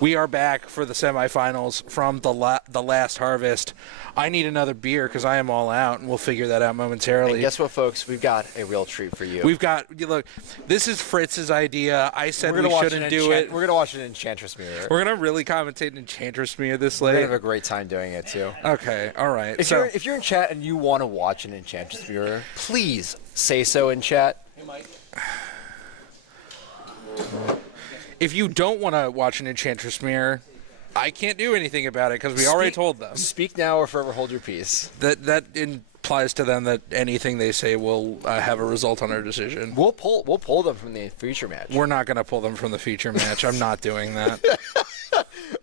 We are back for the semifinals from the last harvest. I need another beer because I am all out, and we'll figure that out momentarily. And guess what, folks? We've got a real treat for you. Look, this is Fritz's idea. I said we shouldn't do it. We're going to watch an Enchantress Mirror. We're going to really commentate Enchantress Mirror this late. We're going to have a great time doing it, too. Okay, all right. If you're in chat and you want to watch an Enchantress Mirror, please say so in chat. Hey, Mike. If you don't want to watch an Enchantress Mirror, I can't do anything about it because we already told them. Speak now or forever hold your peace. That implies to them that anything they say will have a result on our decision. We'll pull them from the feature match. We're not going to pull them from the feature match. I'm not doing that.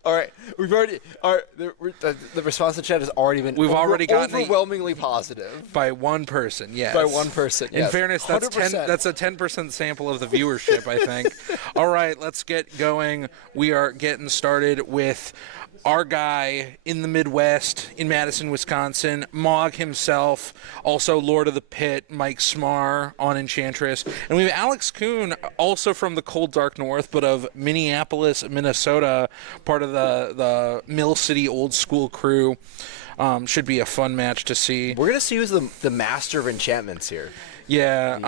All right, we've already. The response to chat has already been. We've already gotten overwhelmingly positive by one person. Yes, by one person. Yes. In fairness, that's 100%. That's a 10% sample of the viewership. I think. All right, let's get going. We are getting started with our guy in the Midwest, in Madison, Wisconsin, Mogg himself, also Lord of the Pit, Mike Smar on Enchantress. And we have Alex Kuhn, also from the cold, dark north, but of Minneapolis, Minnesota, part of the Mill City old school crew. Should be a fun match to see. We're going to see who's the master of enchantments here. Yeah,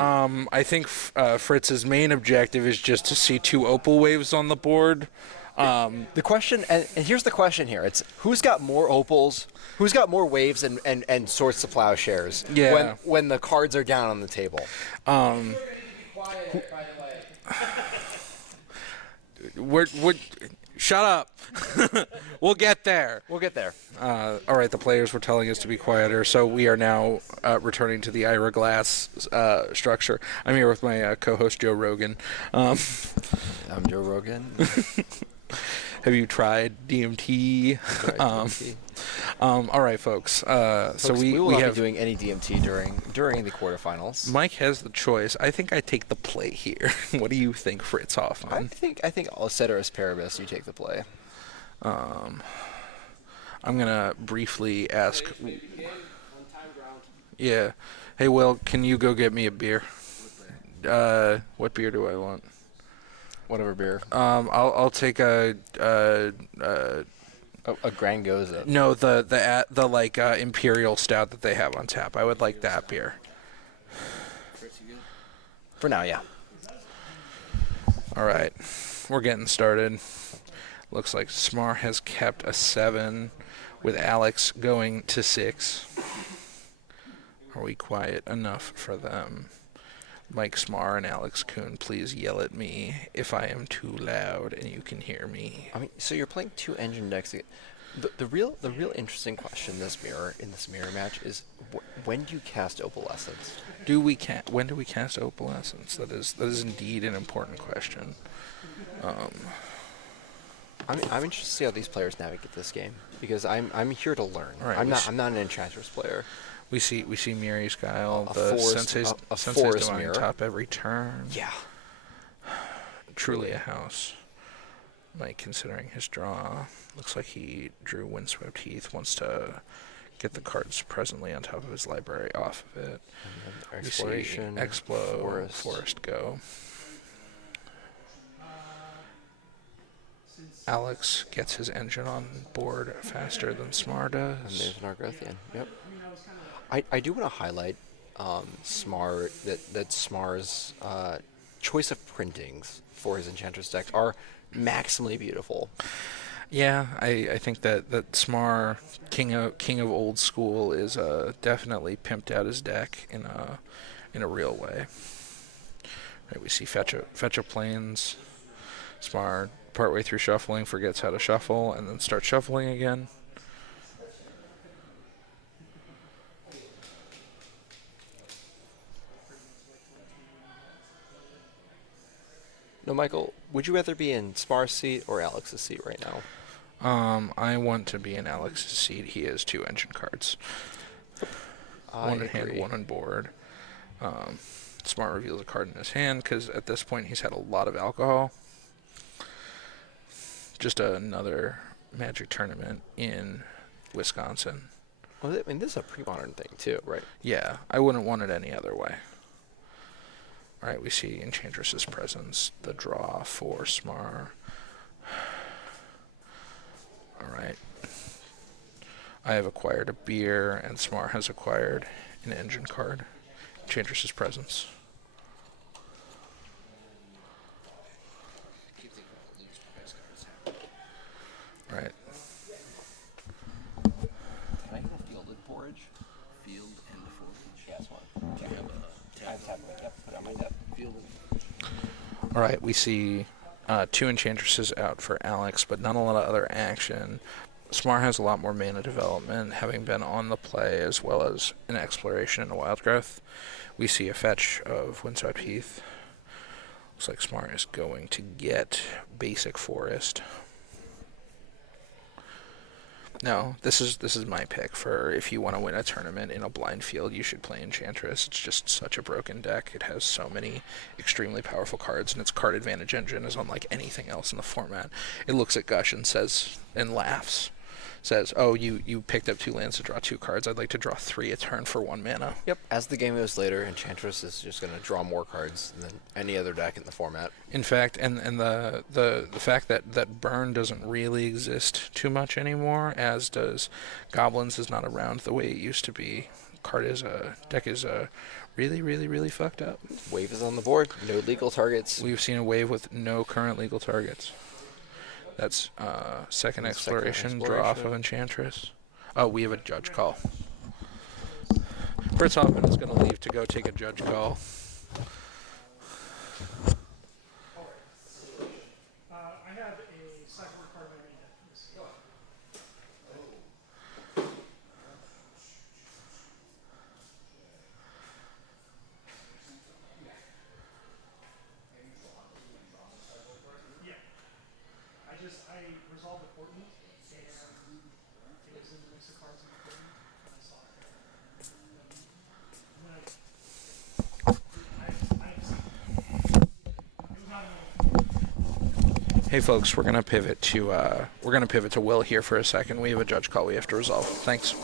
I think Fritz's main objective is just to see 2 opal waves on the board. The question, and here's the question here: it's who's got more opals, who's got more waves and swords to plowshares. Yeah. When the cards are down on the table. Shut up. We'll get there. We'll get there. All right, the players were telling us to be quieter, so we are now returning to the Ira Glass structure. I'm here with my co-host, Joe Rogan. I'm Joe Rogan. Have you tried DMT? All right, folks. So we will not have be doing any DMT during the quarterfinals. Mike has the choice. I think I take the play here. What do you think, Fritz Hoffman? I think ceteris paribus, you take the play. I'm gonna briefly ask. Yeah. Hey, Will, can you go get me a beer? What beer do I want? Whatever beer. I'll take a Grand Goza. No, the imperial stout that they have on tap. I would like that beer. For now, yeah. All right, we're getting started. Looks like Smar has kept a 7, with Alex going to 6. Are we quiet enough for them? Mike Smar and Alex Kuhn, please yell at me if I am too loud and you can hear me. I mean, so you're playing 2 engine decks. The real interesting question in this mirror match is when do you cast Opalescence? When do we cast Opalescence? That is indeed an important question. I'm interested to see how these players navigate this game because I'm here to learn. Right, I'm not an Enchantress player. We see Miri's Guile, Sensei's Divine top every turn. Yeah. Truly a house. Mike, considering his draw, looks like he drew Windswept Heath, wants to get the cards presently on top of his library off of it. Exploration, Forest go. Alex gets his engine on board faster than Smar does. And there's an Argothian. Yep. I do want to highlight Smar that Smar's choice of printings for his Enchantress decks are maximally beautiful. Yeah, I think that Smar, king of old school, is definitely pimped out his deck in a real way. Right, we see fetch a plains. Smar partway through shuffling forgets how to shuffle and then starts shuffling again. No, Michael, would you rather be in Smar's seat or Alex's seat right now? I want to be in Alex's seat. He has 2 engine cards. One in hand, one on board. Smart reveals a card in his hand because at this point he's had a lot of alcohol. Just another Magic tournament in Wisconsin. Well, I mean, this is a pre-modern thing too, right? Yeah, I wouldn't want it any other way. All right, we see Enchantress's presence, the draw for Smar. All right. I have acquired a beer, and Smar has acquired an engine card. Enchantress's presence. Right. Can I get a fielded forage? Field and forage. Yes, one. Do you have a I have tab. Yep, put it on my tab. fielded? All right, we see two Enchantresses out for Alex, but not a lot of other action. Smar has a lot more mana development, having been on the play as well as an exploration and a wild growth. We see a fetch of Windswept Heath. Looks like Smar is going to get basic forest. No, this is my pick for if you want to win a tournament in a blind field, you should play Enchantress. It's just such a broken deck. It has so many extremely powerful cards, and its card advantage engine is unlike anything else in the format. It looks at Gush and says, and laughs. Says, oh, you picked up 2 lands to draw 2 cards. I'd like to draw 3 a turn for 1 mana. Yep. As the game goes later, Enchantress is just going to draw more cards than any other deck in the format. In fact, and the fact that burn doesn't really exist too much anymore, as does Goblins is not around the way it used to be. Deck is really fucked up. Wave is on the board. No legal targets. We've seen a wave with no current legal targets. That's second exploration, draw off of Enchantress. Oh, we have a judge call. Fritz Hoffman is going to leave to go take a judge call. I have a cycle card in my deck. Yeah. I resolved the Portland, and it was in the mix of cards in the Portland, and I saw it. Hey folks, we're gonna pivot to Will here for a second. We have a judge call we have to resolve. Thanks.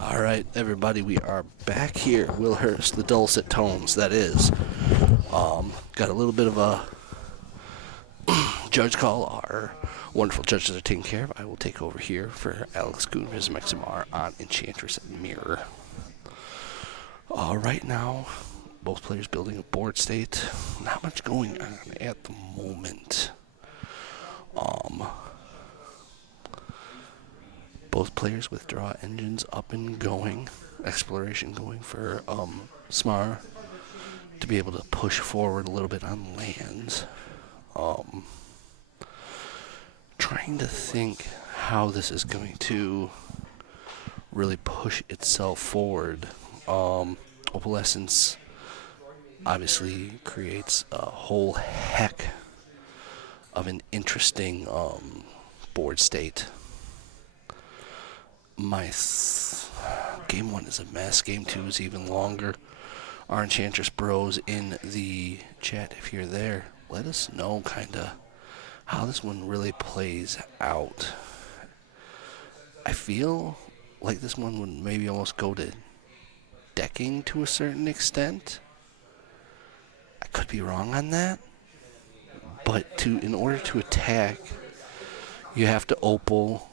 All right, everybody, we are back here. Will Hurst, the dulcet tones, that is. Got a little bit of a judge call. Our wonderful judges are taken care of. I will take over here for Alex Kuhn vs. Maximar on Enchantress Mirror. Right now, both players building a board state. Not much going on at the moment. Both players with draw engines up and going. Exploration going for Smar to be able to push forward a little bit on lands. Trying to think how this is going to really push itself forward. Opalescence obviously creates a whole heck of an interesting board state. Game 1 is a mess. Game 2 is even longer. Our Enchantress bros in the chat, if you're there, let us know kind of how this one really plays out. I feel like this one would maybe almost go to decking to a certain extent. I could be wrong on that. But in order to attack, you have to opal,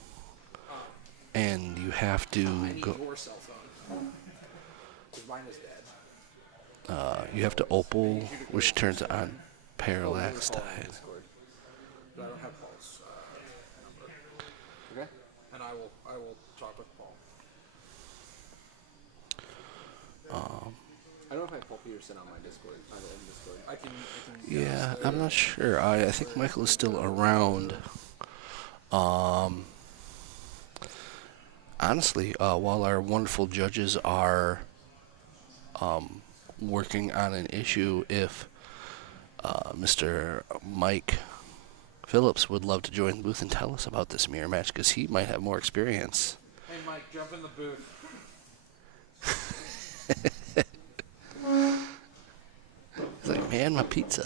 and you have to go. Your cell phone. Mine is dead. You have to opal, which turns on Parallax Tide. But I don't have Paul's number. Okay. And I will talk with Paul. I don't know if I have Paul Peterson on my Discord. I can Yeah, I'm not sure. I think Michael is still around. Honestly, while our wonderful judges are working on an issue, if Mr. Mike Phillips would love to join the booth and tell us about this mirror match, because he might have more experience. Hey Mike, jump in the booth. He's like, man, my pizza.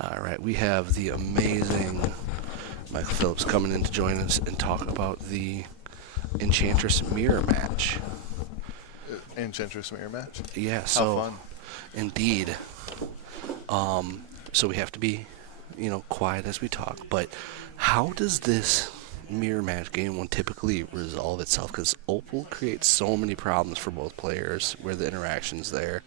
All right, we have the amazing Michael Phillips coming in to join us and talk about the Enchantress mirror match. Enchantress Mirror match? Yeah, How so fun. indeed. So we have to be, quiet as we talk. But how does this mirror match game one typically resolve itself? Because Opal creates so many problems for both players where the interaction's there.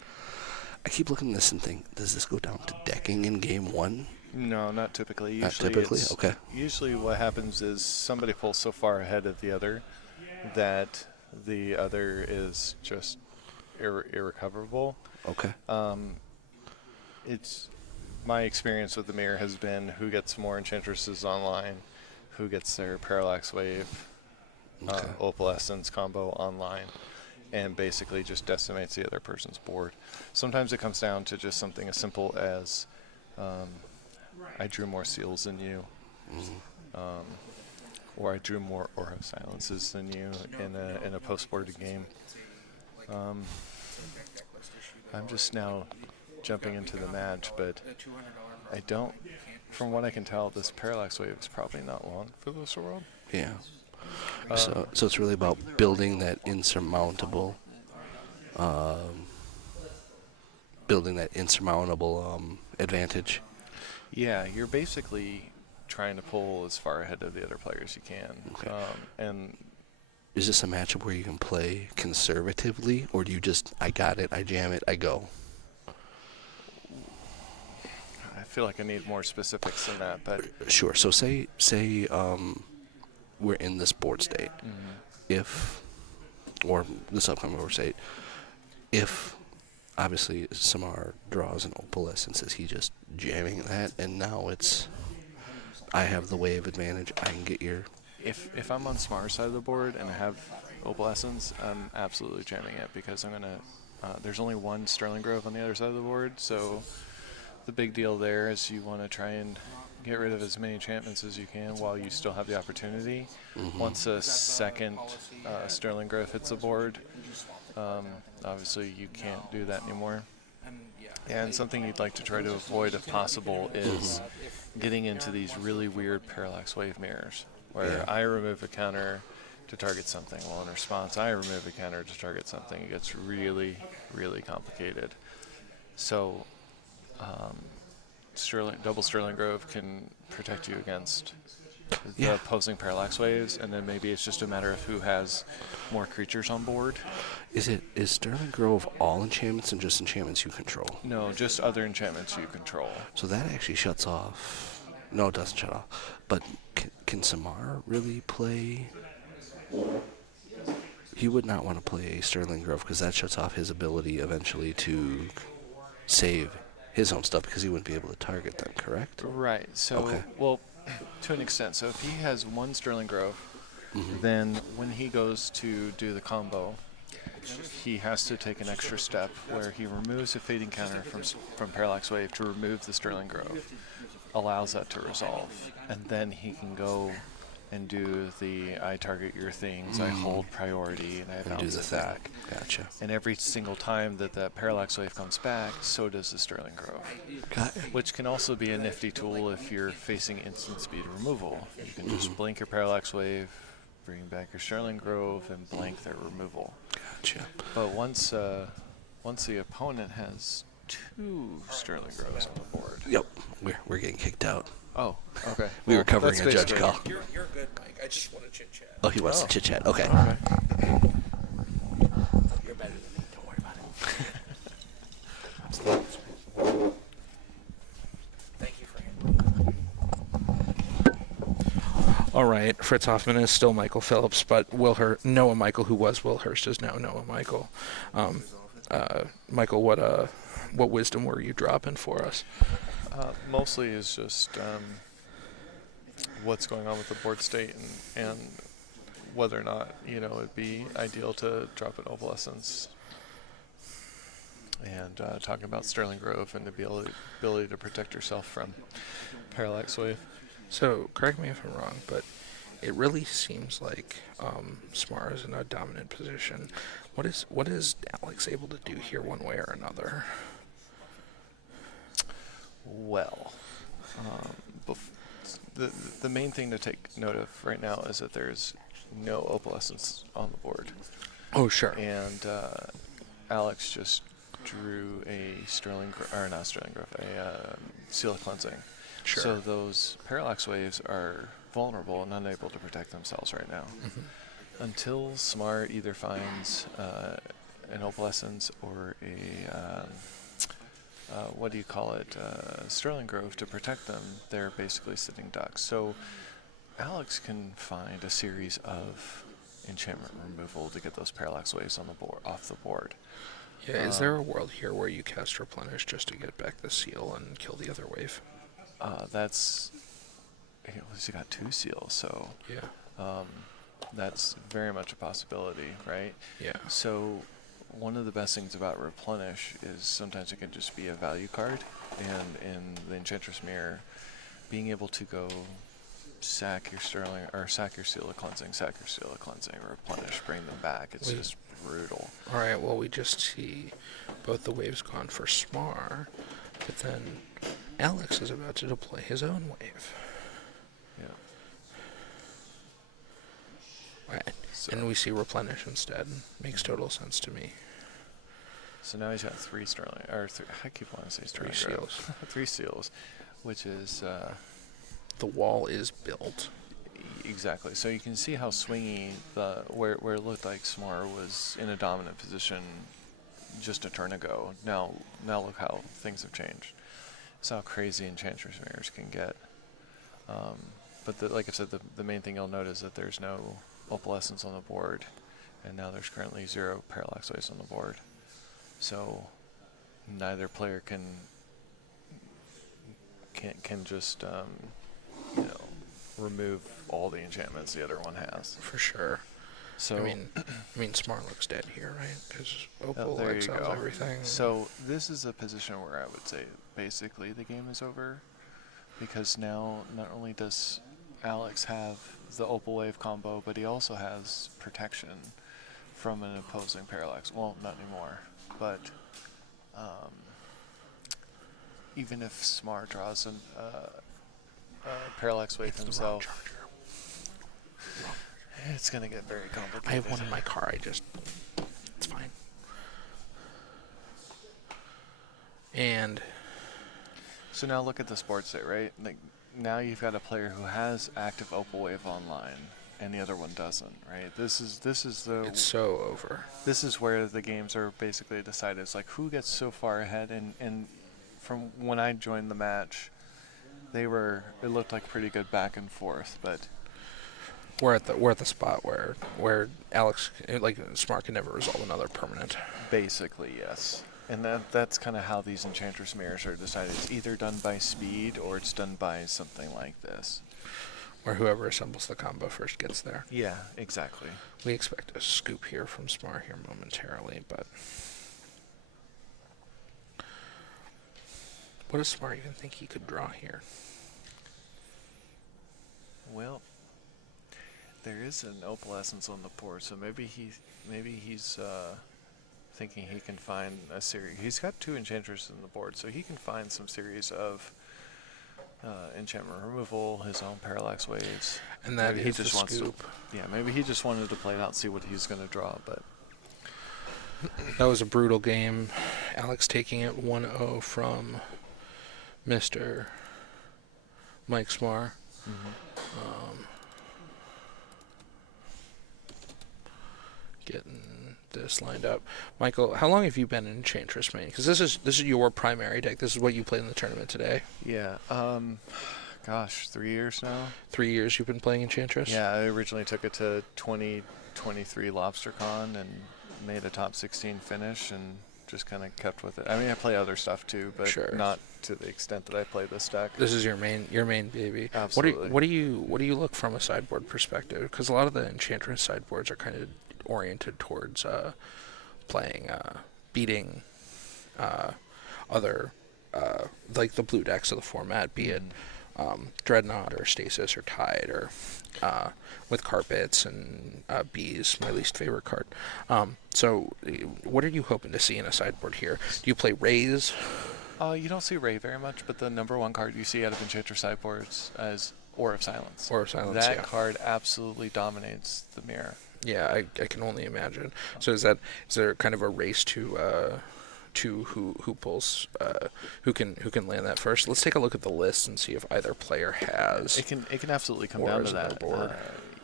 I keep looking at this and think, does this go down to decking in game one? No, not typically. Not typically? It's, Okay. Usually what happens is somebody pulls so far ahead of the other that the other is just irrecoverable. Okay. It's my experience with the mirror has been who gets more enchantresses online, who gets their parallax wave, Okay. opalescence combo online, and basically just decimates the other person's board. Sometimes it comes down to just something as simple as I drew more seals than you, or I drew more aura silences than you in a post-boarded game. I'm just now jumping into the match, but I don't. From what I can tell, this parallax wave is probably not long for this world. Yeah. So it's really about building that insurmountable, advantage. Yeah, you're basically trying to pull as far ahead of the other player as you can. Okay. And Is this a matchup where you can play conservatively, or do you just, I got it, I jam it, I go? I feel like I need more specifics than that, but Sure. So say we're in this board state. If, or this upcoming board state, if obviously Samar draws an opalescence, is he just jamming that, and now it's, I have the wave advantage, I can get your... if I'm on Smar's side of the board and I have opalescence, I'm absolutely jamming it because I'm gonna. There's only one Sterling Grove on the other side of the board, so the big deal there is you want to try and get rid of as many enchantments as you can while you still have the opportunity. Once a second Sterling Grove hits the board, obviously you can't do that anymore. And something you'd like to try to avoid if possible is getting into these really weird parallax wave mirrors where I remove a counter to target something. Well, in response, I remove a counter to target something. It gets really, really complicated. So double Sterling Grove can protect you against the opposing parallax waves, and then maybe it's just a matter of who has more creatures on board. Is Sterling Grove all enchantments and just enchantments you control? No, just other enchantments you control. So that actually shuts off. No, it doesn't shut off. But can Samar really play? He would not want to play Sterling Grove because that shuts off his ability eventually to save his own stuff because he wouldn't be able to target them, correct? Right. So, Okay. well, to an extent. So if he has one Sterling Grove, then when he goes to do the combo, he has to take an extra step where he removes a fading counter from Parallax Wave to remove the Sterling Grove, allows that to resolve, and then he can go and do the I target your things, I hold priority, and I And do bounce the it thing. back. Gotcha. And every single time that that Parallax Wave comes back, so does the Sterling Grove. Which can also be a nifty tool if you're facing instant speed removal. You can just blink your Parallax Wave, bring back your Sterling Grove, and blank their removal. Gotcha. But once the opponent has two Sterling Groves on the board. Yep. We're getting kicked out. Oh, okay. We Well, were covering that's a judge basically- call. You're good, Mike. I just want to chit chat. Oh, he wants to chit chat. Okay. Okay. You're better than me. Don't worry about it. Thank you for handling. All right, Fritz Hoffman is still Michael Phillips, but Noah Michael, who was Will Hurst, is now Noah Michael. Michael, what wisdom were you dropping for us? Mostly is just what's going on with the board state and whether or not, it'd be ideal to drop an Opalescence. And talking about Sterling Grove and the ability to protect yourself from Parallax Wave. So, correct me if I'm wrong, but it really seems like Smar is in a dominant position. What is Alex able to do here one way or another? Well, the main thing to take note of right now is that there's no Opalescence on the board. Oh, sure. And Alex just drew a Seal of Cleansing. Sure. So those Parallax Waves are vulnerable and unable to protect themselves right now. Until Smart either finds an Opalescence or a what do you call it, Sterling Grove to protect them, they're basically sitting ducks. So Alex can find a series of enchantment removal to get those Parallax Waves on the board, off the board. Yeah, is there a world here where you cast Replenish just to get back the seal and kill the other wave? He's got 2 seals, so Yeah. that's very much a possibility, right? Yeah. So one of the best things about Replenish is sometimes it can just be a value card, and in the Enchantress Mirror, being able to go sack your Sterling, or sack your Seal of Cleansing, Replenish, bring them back. It's just brutal. All right, well, we just see both the waves gone for Smar, but then Alex is about to deploy his own wave. Yeah. Right. So, And we see Replenish instead. Makes total sense to me. so now he's got 3 Sterling, or I keep wanting to say Sterling 3 Grove. seals. 3 seals, which is The wall is built. exactly. So you can see how swingy where it looked like Smar was in a dominant position just a turn ago. Now look how things have changed. It's how crazy Enchantress Mirrors can get. But like I said, the main thing you'll notice is that there's no Opalescence on the board, and now there's currently 0 Parallax Waves on the board. So neither player can just remove all the enchantments the other one has. For sure. So I mean, Smart looks dead here, right? Because Opal there you exiles go. everything. So this is a position where I would say basically the game is over, because now not only does Alex have the Opal Wave combo, but he also has protection from an opposing Parallax. Well, not anymore, but even if Smart draws a Parallax Wave It's the wrong himself, charger. it's going to get very complicated. I have one in my car. It's fine. And So now look at the sports day, right? Like, now you've got a player who has active Opal Wave online, and the other one doesn't, right? This is it's so over. this is where the games are basically decided. It's like who gets so far ahead, and from when I joined the match, it looked like pretty good back and forth, but We're at the spot where Alex, like, Smart can never resolve another permanent. basically yes. And that's kind of how these Enchantress Mirrors are decided. It's either done by speed or it's done by something like this. Where whoever assembles the combo first gets there. Yeah, exactly. We expect a scoop here from Smart here momentarily, but what does Smart even think he could draw here? Well, there is an Opalescence on the board, so maybe he's thinking he can find a series. He's got 2 Enchantresses on the board, so he can find some series of enchantment removal, his own Parallax Waves. And that maybe is the scoop. Maybe he just wanted to play it out, see what he's going to draw, but That was a brutal game. Alex taking it 1-0 from Mr. Mike Smar. Getting this lined up. Michael, how long have you been in Enchantress main? Because this is your primary deck. This is what you played in the tournament today. yeah, gosh, 3 years now. 3 years you've been playing Enchantress? Yeah, I originally took it to 2023 LobsterCon and made a top 16 finish and just kind of kept with it. I mean, I play other stuff too, but Sure. not to the extent that I play this deck. This is your main baby. Absolutely. What do you look from a sideboard perspective? Because a lot of the Enchantress sideboards are kind of oriented towards beating other like the blue decks of the format, be it Dreadnought or Stasis or Tide or with Carpets and Bees, my least favorite card. So what are you hoping to see in a sideboard here? Do you play Raise? You don't see Ray very much, but the number 1 card you see out of Enchantress sideboards is Aura of Silence. Aura of Silence, That yeah. card absolutely dominates the mirror. Yeah, I can only imagine. So is there kind of a race to who pulls who can land that first? Let's take a look at the list and see if either player has. It can absolutely come down to auras on their that. board.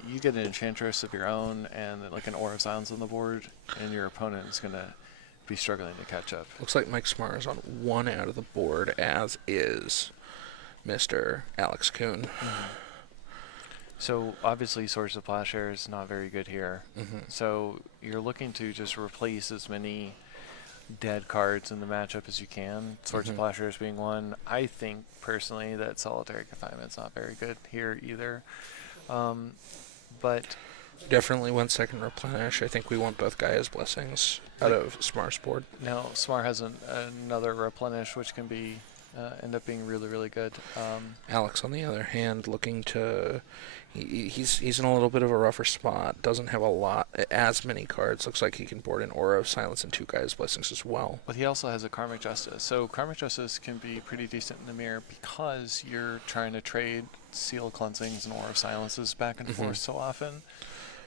You get an Enchantress of your own and like an Aura of Silence on the board, and your opponent is going to be struggling to catch up. Looks like Mike Smar is on one out of the board, as is Mr. Alex Kuhn. So obviously Swords of Plowshare is not very good here. So you're looking to just replace as many dead cards in the matchup as you can. Swords of Plowshare being one. I think personally that Solitary Confinement's not very good here either. But Definitely went second replenish. I think we want both Gaia's Blessings out of Smar's board. now Smar has another replenish, which can be end up being really, really good. Alex, on the other hand, looking to he's in a little bit of a rougher spot. Doesn't have as many cards. Looks like he can board an Aura of Silence and 2 Gaia's Blessings as well. But he also has a Karmic Justice. So Karmic Justice can be pretty decent in the mirror because you're trying to trade Seal Cleansings and Aura of Silences back and forth so often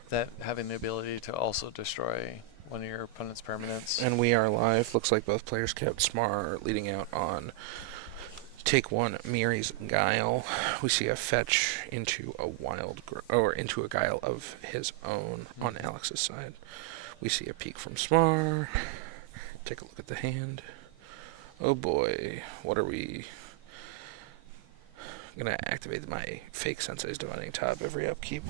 that having the ability to also destroy one of your opponent's permanents. And we are live. Looks like both players kept Smar leading out on take 1 Miri's Guile. We see a fetch into a into a Guile of his own on Alex's side. We see a peek from Smar. Take a look at the hand. Oh boy, what are we? I'm gonna activate my fake Sensei's Divining Top every upkeep.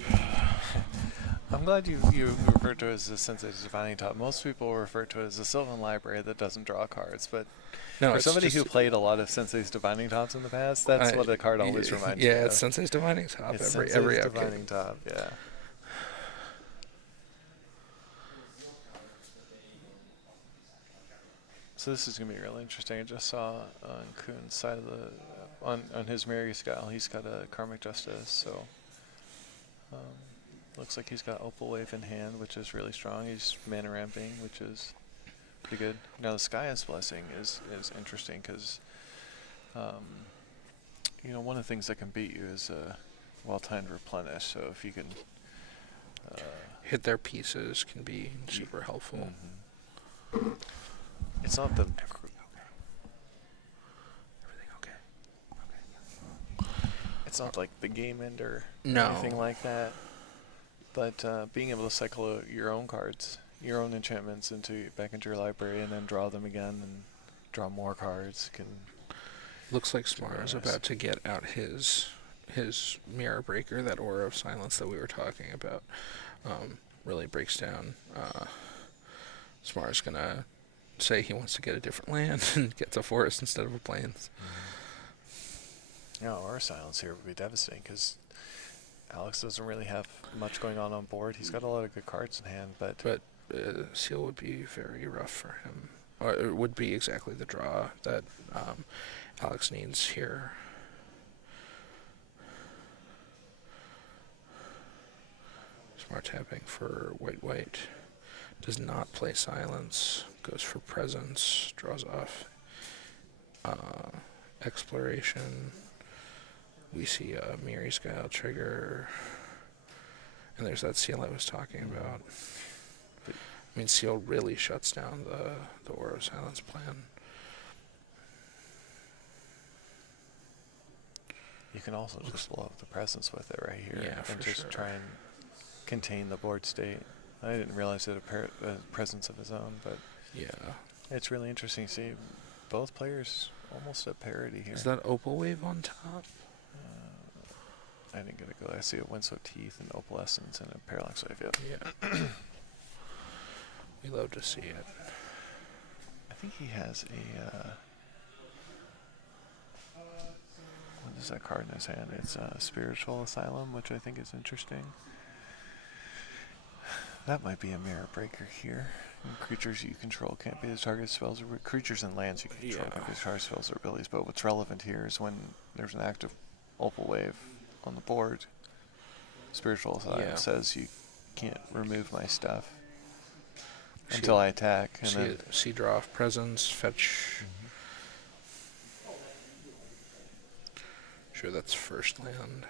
I'm glad you refer to it as the Sensei's Divining Top. Most people refer to it as a Sylvan Library that doesn't draw cards, but No, for it's somebody just- who played a lot of Sensei's Divining Tops in the past, that's what the card always reminds me of. Yeah, it's Sensei's Divining Top It's every Sensei's upkeep. Divining Top, yeah. So this is gonna be really interesting. I just saw on Kuhn's side of the on his Mary Scale, he's got a Karmic Justice, so looks like he's got Opal Wave in hand, which is really strong. He's mana ramping, which is pretty good. Now the Sky's Blessing is interesting because you know, one of the things that can beat you is a well-timed replenish. So if you can Hit their pieces can be super helpful. it's not the Everything okay? it's not like the game ender or No. anything like that. But being able to cycle your own cards, your own enchantments back into your library, and then draw them again and draw more cards can. Looks like Smar is nice. about to get out his Mirror Breaker, that Aura of Silence that we were talking about. Really breaks down. Smar's gonna say he wants to get a different land and gets a forest instead of a plains. Yeah, our silence here would be devastating because Alex doesn't really have much going on board. He's got a lot of good cards in hand, but Seal would be very rough for him. Or it would be exactly the draw that Alex needs here. Smart tapping for white. Does not play Silence. Goes for Presence. Draws off Exploration. We see a Miri's Guile trigger. And there's that Seal I was talking about. I mean, Seal really shuts down the Aura of Silence plan. you can also just blow up the presence with it right here Yeah, and for just sure. try and contain the board state. I didn't realize it had a presence of his own, but Yeah. it's really interesting to see both players almost at parity here. Is that Opal Wave on top? I didn't get a go. I see a Windswept Teeth and Opalescence and a Parallax Wave. Yep. Yeah. We love to see it. I think he has a. What is that card in his hand? It's a Spiritual Asylum, which I think is interesting. That might be a Mirror Breaker here. And creatures you control can't be the target spells or creatures and lands you control can't be the target spells or abilities. But what's relevant here is when there's an active Opal Wave on the board. Spiritual Asylum says you can't remove my stuff until I attack, and then See draw off Presence, fetch. Sure, that's first land.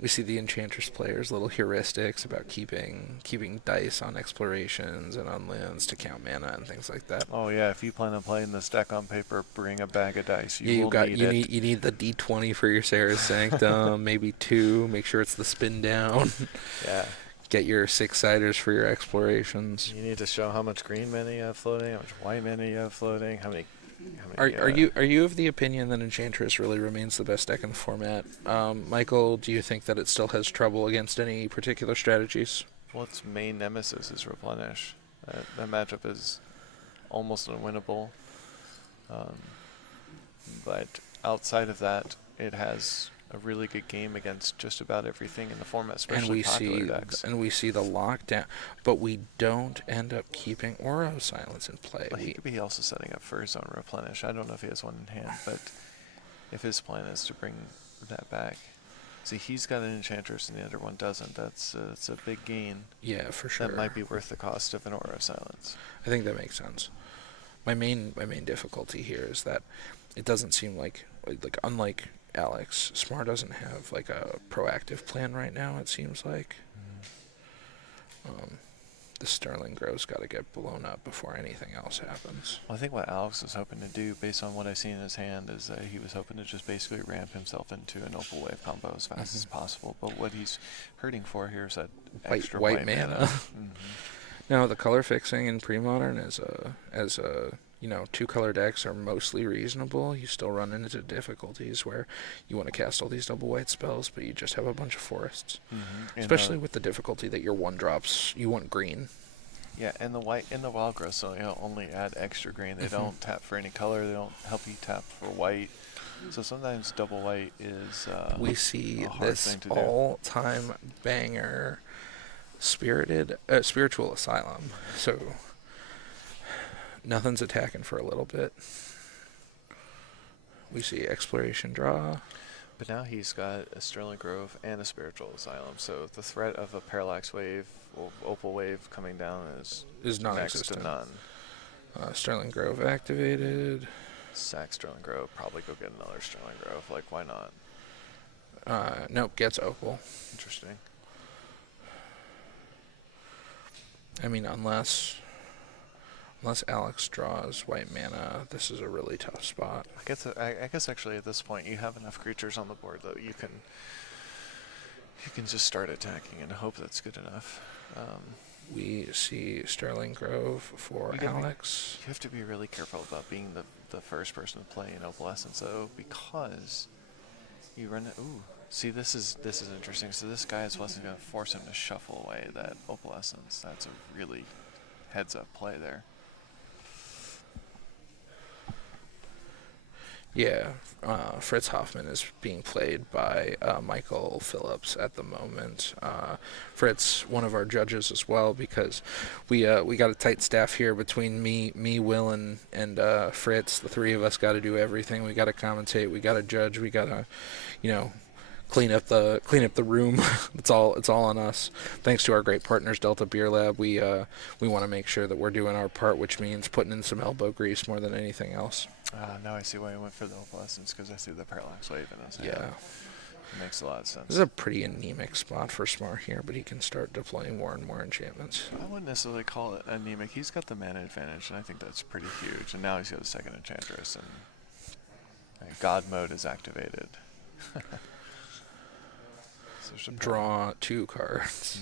We see the Enchantress players' little heuristics about keeping dice on explorations and on lands to count mana and things like that. Oh yeah, if you plan on playing this deck on paper, bring a bag of dice. You Yeah, will need it. you need the D20 for your Sarah's Sanctum, maybe 2. Make sure it's the spin down. Yeah. Get your 6-siders for your explorations. You need to show how much green mana you have floating, how much white mana you have floating, how many. Are you of the opinion that Enchantress really remains the best deck in the format? Michael, do you think that it still has trouble against any particular strategies? Well, its main nemesis is Replenish. That matchup is almost unwinnable. But outside of that, it has a really good game against just about everything in the format, especially popular decks. And we see the lockdown, but we don't end up keeping Oro Silence in play. He could be also setting up for his own Replenish. I don't know if he has one in hand, but if his plan is to bring that back. See, he's got an Enchantress and the other one doesn't. That's a big gain. Yeah, for sure. That might be worth the cost of an Oro Silence. I think that makes sense. My main difficulty here is that it doesn't seem like unlike Alex, Smar doesn't have like a proactive plan right now. It seems like the Sterling Grove's got to get blown up before anything else happens. Well, I think what Alex was hoping to do, based on what I see in his hand, is that he was hoping to just basically ramp himself into an Opal Wave combo as fast as possible. But what he's hurting for here is that extra white mana. mana. Now the color fixing in pre-modern as a 2-color decks are mostly reasonable. You still run into difficulties where you want to cast all these double white spells, but you just have a bunch of forests. Especially with the difficulty that your 1-drops, you want green. Yeah, and the wild growth, so only add extra green. They don't tap for any color. They don't help you tap for white. So sometimes double white is we see a hard this thing to do. all-time banger, Spiritual Asylum. So nothing's attacking for a little bit. We see Exploration draw. But now he's got a Sterling Grove and a Spiritual Asylum, so the threat of a Parallax Wave or Opal Wave coming down is non-existent. Next to none. Sterling Grove activated. Sack Sterling Grove, probably go get another Sterling Grove. Like, why not? Nope, gets Opal. Interesting. I mean, unless Alex draws white mana, this is a really tough spot. I guess actually at this point you have enough creatures on the board that you can just start attacking and hope that's good enough. We see Sterling Grove for Alex. You have to be really careful about being the first person to play in Opalescence, though, because you run it. Ooh, see, this is interesting. So this guy wasn't going to force him to shuffle away that Opalescence. That's a really heads-up play there. Yeah, Fritz Hoffman is being played by Michael Phillips at the moment. Fritz, one of our judges as well, because we got a tight staff here between me, Will, and Fritz. The three of us got to do everything. We got to commentate. We got to judge. We got to, clean up the room. it's all on us. Thanks to our great partners, Delta Beer Lab, we want to make sure that we're doing our part, which means putting in some elbow grease more than anything else. Now I see why he went for the Opalescence, because I see the Parallax Wave in his hand. Yeah. It makes a lot of sense. This is a pretty anemic spot for Smart here, but he can start deploying more and more enchantments. I wouldn't necessarily call it anemic. He's got the mana advantage, and I think that's pretty huge. And now he's got a second Enchantress, and God Mode is activated. So draw 2 cards.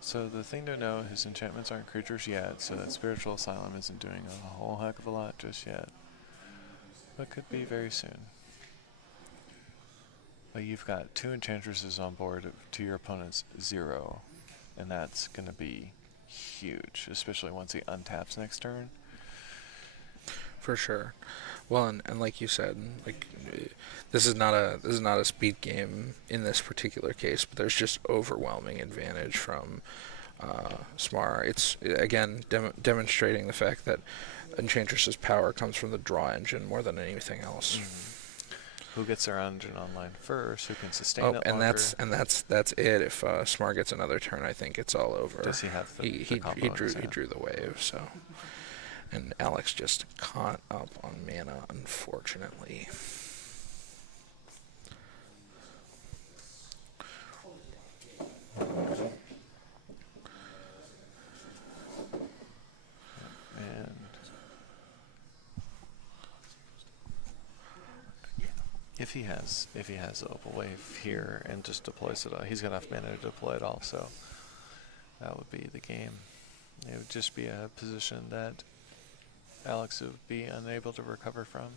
So the thing to know, his enchantments aren't creatures yet, so that Spiritual Asylum isn't doing a whole heck of a lot just yet. But could be very soon. But you've got 2 Enchantresses on board to your opponent's 0, and that's going to be huge, especially once he untaps next turn. For sure. Well, and like you said, this is not a speed game in this particular case, but there's just overwhelming advantage from Smar. It's again demonstrating the fact that Enchantress's power comes from the draw engine more than anything else. Who gets their engine online first? Who can sustain it and longer? that's it. If Smar gets another turn, I think it's all over. Does he have the he combo in his hand? drew the wave, so. And Alex just caught up on mana, unfortunately. And if he has the Opal Wave here and just deploys it all, he's got enough mana to deploy it all, so that would be the game. It would just be a position that Alex would be unable to recover from.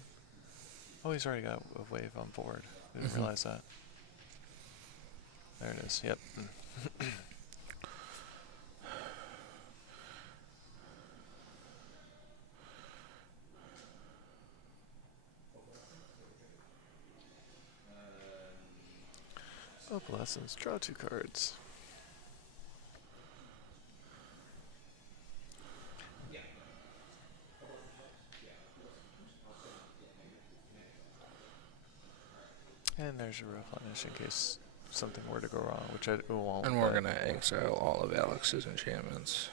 Oh, he's already got a wave on board. I didn't realize that. There it is. Yep. Opalescence. Draw 2 cards. And there's your replenish in case something were to go wrong, which it won't. And we're going to exile all of Alex's enchantments.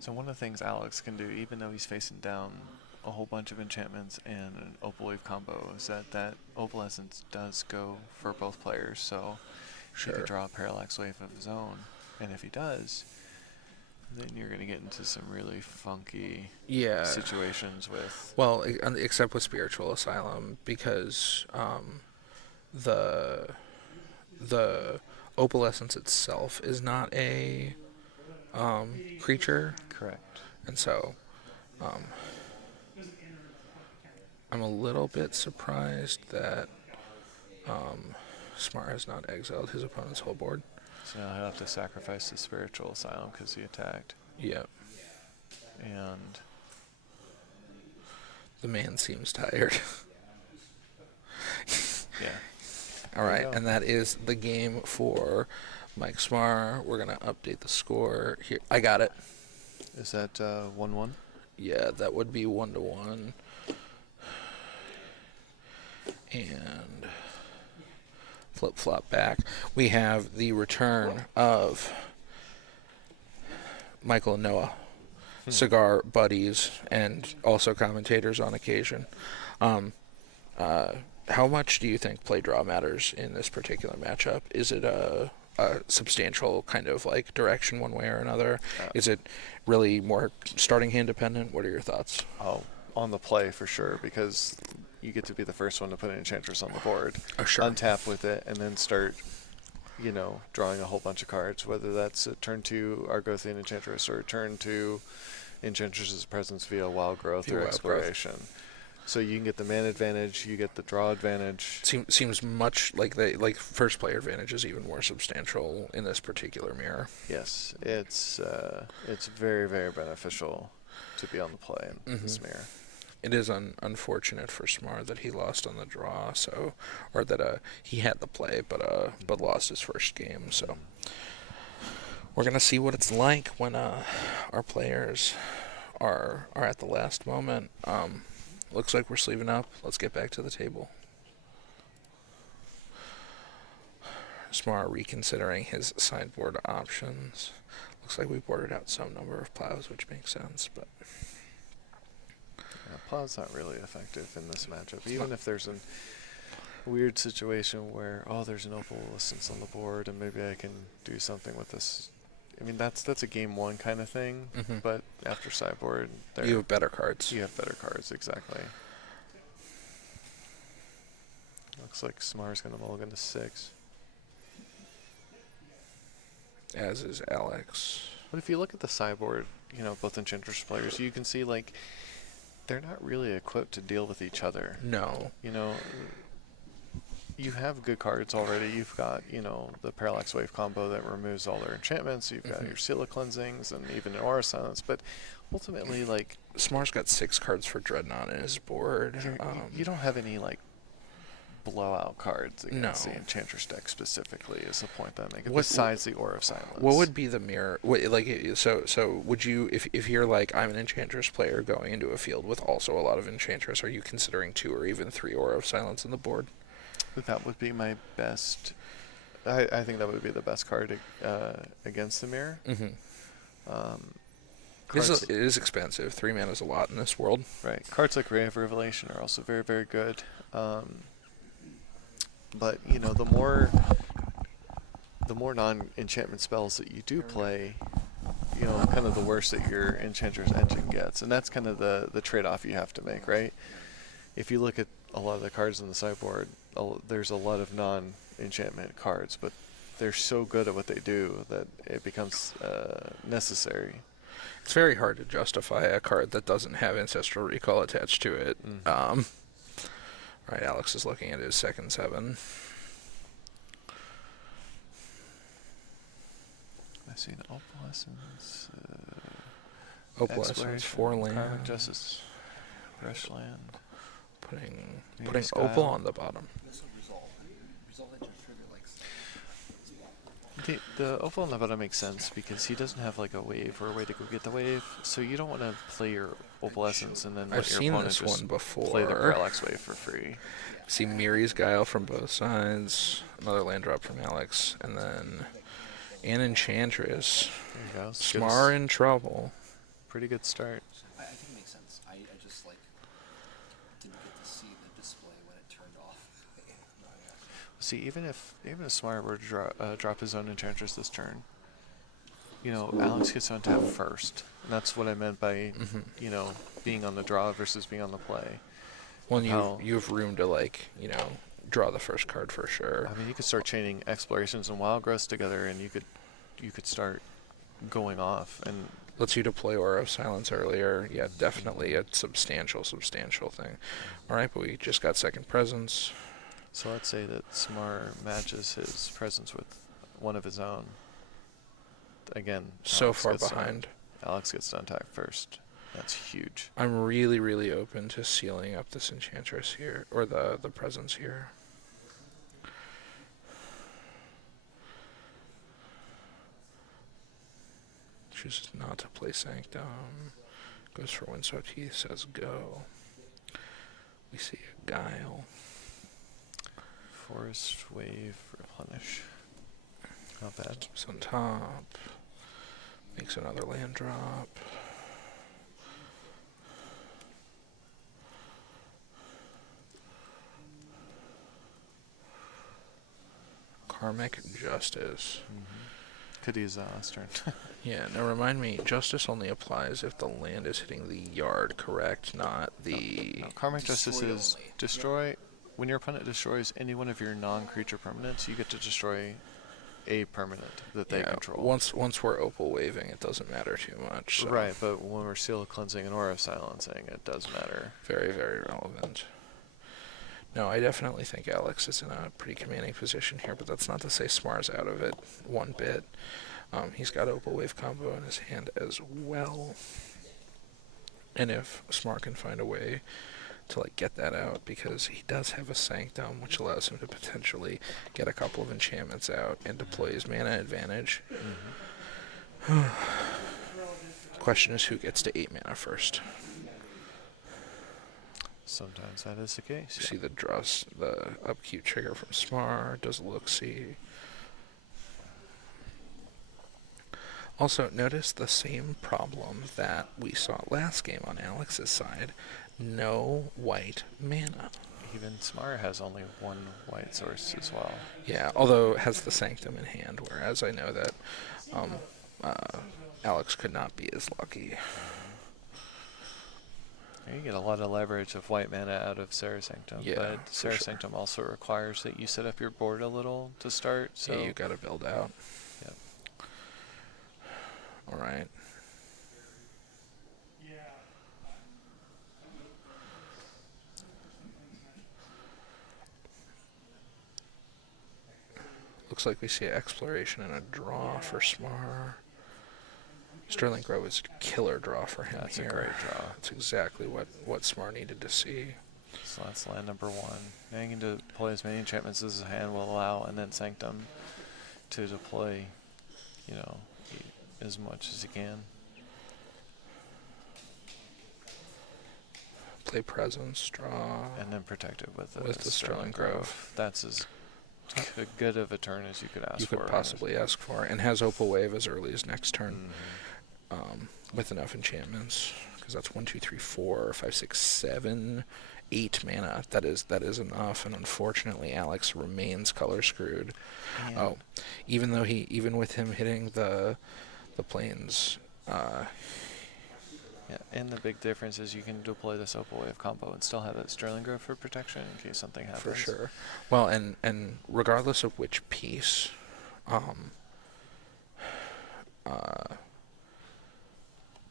So one of the things Alex can do, even though he's facing down a whole bunch of enchantments and an Opal Wave combo, is that Opalescence does go for both players, so he could draw a Parallax Wave of his own. And if he does, then you're going to get into some really funky situations with... Well, except with Spiritual Asylum, because the Opalescence itself is not a creature. Correct. And so I'm a little bit surprised that Smart has not exiled his opponent's whole board. So now he'll have to sacrifice the Spiritual Asylum because he attacked. Yep. And the man seems tired. yeah. All right, and that is the game for Mike Smar. We're going to update the score here. I got it. Is that 1-1? Yeah, that would be 1-1. And flip-flop back. We have the return of Michael and Noah, cigar buddies, and also commentators on occasion. How much do you think play draw matters in this particular matchup? Is it a substantial kind of like direction one way or another? Is it really more starting hand dependent? What are your thoughts? Oh, on the play for sure, because you get to be the first one to put an Enchantress on the board, Sure. untap with it, and then start, drawing a whole bunch of cards, whether that's a turn 2 Argothian Enchantress or a turn 2 Enchantress's presence via Wild Growth or Exploration. So you can get the mana advantage, you get the draw advantage. Seems much like first player advantage is even more substantial in this particular mirror. Yes, it's very, very beneficial to be on the play in this mirror. It is unfortunate for Smar that he lost on the draw, or that he had the play but lost his first game. So we're gonna see what it's like when our players are at the last moment. Looks like we're sleeving up. Let's get back to the table. Smar reconsidering his sideboard options. Looks like we boarded out some number of plows, which makes sense, but Plow's not really effective in this matchup, even if there's a weird situation where, there's an Opalescence on the board and maybe I can do something with this. I mean, that's a game 1 kind of thing, but after sideboard, you have better cards. You have better cards, exactly. Looks like Smar's going to mulligan to 6. As is Alex. But if you look at the sideboard, both Enchantress players, you can see, they're not really equipped to deal with each other. No. You have good cards already. You've got, the Parallax Wave combo that removes all their enchantments. You've got your Seal of Cleansings and even an Aura Silence. But ultimately, Smar's got 6 cards for Dreadnought in his board. You don't have any, blowout cards against No. the Enchantress deck specifically is the point that I'm making, What- besides the Aura of Silence. What would be the mirror? So would you, if you're like, I'm an Enchantress player going into a field with also a lot of Enchantress, are you considering 2 or even 3 Aura of Silence on the board? That would be my best. I think that would be the best card against the mirror. Mm-hmm. Cards, It is expensive. 3 mana is a lot in this world. right. Cards like Ray of Revelation are also very, very good. But you know, the more non-enchantment spells that you do play, you know, kind of the worse that your Enchantress engine gets, and that's kind of the trade-off you have to make, right? If you look at a lot of the cards on the sideboard, there's a lot of non-enchantment cards, but they're so good at what they do that it becomes necessary. It's very hard to justify a card that doesn't have Ancestral Recall attached to it. Right, Alex is looking at his second 7. I've seen Opalescence, Opalescence, 4 Karmic lands. Justice, Rushland. Putting Opal on the bottom. The Opal on the bottom makes sense because he doesn't have like a wave or a way to go get the wave, so you don't want to play your Opalescence and then let I've your seen opponent this just one before. play the Parallax wave for free. See Miri's Guile from both sides, another land drop from Alex, and then an Enchantress. There you go. It's Smar in trouble. pretty good start. I think it makes sense. I just like didn't get to see the display when it turned off. See, even if Smar were to drop his own Enchantress this turn, you know, Alex gets on tap first. And that's what I meant by, you know, being on the draw versus being on the play. Well, How- you have room to, like, you know, draw the first card for sure. I mean, you could start chaining Explorations and Wild Growths together, and you could start going off. And Lets you deploy Aura of Silence earlier. Yeah, definitely a substantial thing. All right, but we just got second presence. so let's say that Smar matches his presence with one of his own. Again, So Alex far gets to- behind. Alex gets to untap first. That's huge. I'm really, really open to sealing up this Enchantress here, or the presence here. Chooses not to play Sanctum. Goes for Windswept Heath, says go. We see a Guile. Forest Wave Replenish. Not bad. Keeps on top. Makes another land drop. Karmic Justice. Could use last turn. Yeah, now remind me, Justice only applies if the land is hitting the yard, correct? Not the... No, Karmic Justice Destroy is only. destroy. When your opponent destroys any one of your non-creature permanents, you get to destroy a permanent that they yeah, control. once we're Opal waving, it doesn't matter too much. So Right, but when we're Seal Cleansing and Aura of Silencing, it does matter. very, very relevant. No, I definitely think Alex is in a pretty commanding position here, but that's not to say Smar's out of it one bit. He's got Opal Wave combo in his hand as well. And if Smar can find a way to like get that out, because he does have a Sanctum, which allows him to potentially get a couple of enchantments out and deploy his mana advantage. Question is who gets to 8 mana first. Sometimes that is the case. See the upkeep trigger from Smar, does look-see. Also, notice the same problem that we saw last game on Alex's side. No white mana. Even Smar has only one white source as well. Yeah, although it has the Sanctum in hand, whereas I know that Alex could not be as lucky. You get a lot of leverage of white mana out of Serra Sanctum, Yeah, but for Serra sure. Sanctum also requires that you set up your board a little to start. So Yeah, you gotta build out. Yep. Alright. Looks like we see an exploration and a draw for Smar. Sterling Grove is a killer draw for him That's a here. great draw. That's exactly what Smar needed to see. So that's land number 1. Now you can deploy as many enchantments as the hand will allow, and then Sanctum to deploy, you know, as much as you can. Play presence, draw. And then protect it with With the Sterling Sterling Grove. Grove. That's as good of a turn as you could ask You for. could possibly ask for, and has Opal Wave as early as next turn, Mhm. with enough enchantments, because that's 1, 2, 3, 4, 5, 6, 7, 8 mana. That is enough, and unfortunately, Alex remains color screwed. And Oh, even with him hitting the planes, yeah, and the big difference is you can deploy this Opal Wave combo and still have that Sterling Grove for protection in case something happens. for sure. Well, and regardless of which piece,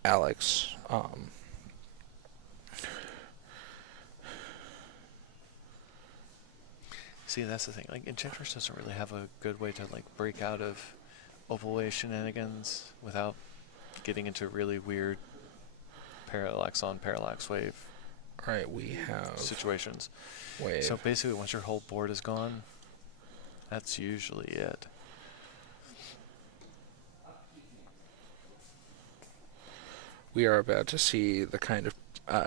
Alex, See, that's the thing. Like, Enchantress doesn't really have a good way to like break out of Opal Wave shenanigans without getting into really weird parallax on parallax wave right, we have situations. wave. So basically, once your whole board is gone, that's usually it. We are about to see the kind of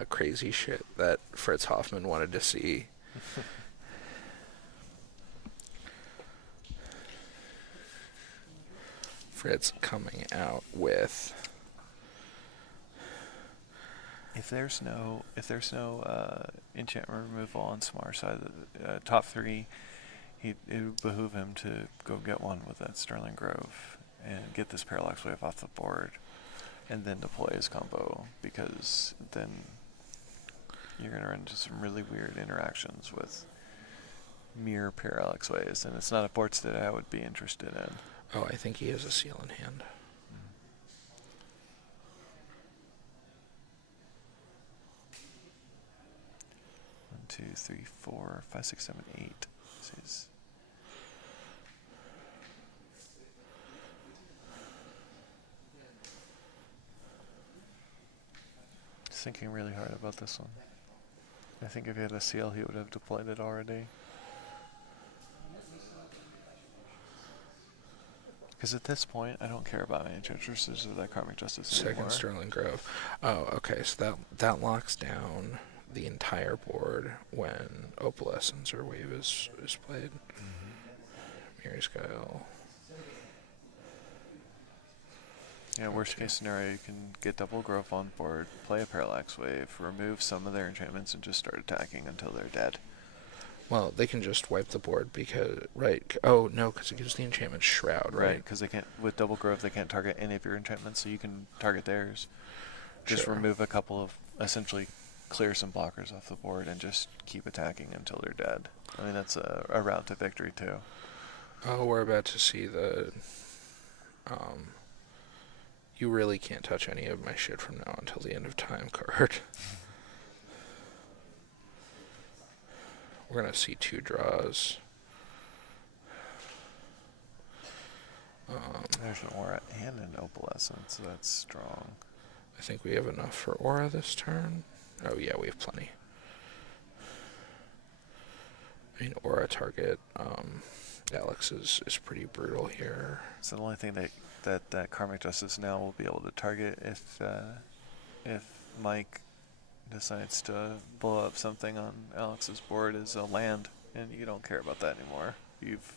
crazy shit that Fritz Hoffman wanted to see. Fritz coming out with If there's no enchantment removal on Smar's side, of the top 3, it would behoove him to go get one with that Sterling Grove and get this parallax wave off the board, and then deploy his combo, because then you're gonna run into some really weird interactions with mirror parallax waves, and it's not a board state I would be interested in. Oh, I think he has a seal in hand. 1, 2, 3, 4, 5, 6, 7, 8. This is thinking really hard about this one. I think if he had a seal, he would have deployed it already. Because at this point, I don't care about any Enchantresses or that Karmic Justice anymore. Second Sterling Grove. Oh, okay. So that locks down the entire board when Opalescence or Wave is played. Mary's Guile. Yeah, worst case scenario, you can get double growth on board, play a parallax wave, remove some of their enchantments, and just start attacking until they're dead. Well, they can just wipe the board because, right? Oh, no, because it gives the enchantment Shroud, right? Because they can't, with double growth, they can't target any of your enchantments, so you can target theirs. Just Sure. remove a couple of, essentially clear some blockers off the board and just keep attacking until they're dead. I mean, that's a route to victory, too. Oh, we're about to see the. You really can't touch any of my shit from now until the end of time card. We're gonna see 2 draws. There's an aura and an opalescence, so that's strong. I think we have enough for Aura this turn. Oh yeah, we have plenty. I mean, Aura target Alex is pretty brutal here. So the only thing that Karmic Justice now will be able to target if Mike decides to blow up something on Alex's board is a land, and you don't care about that anymore. You've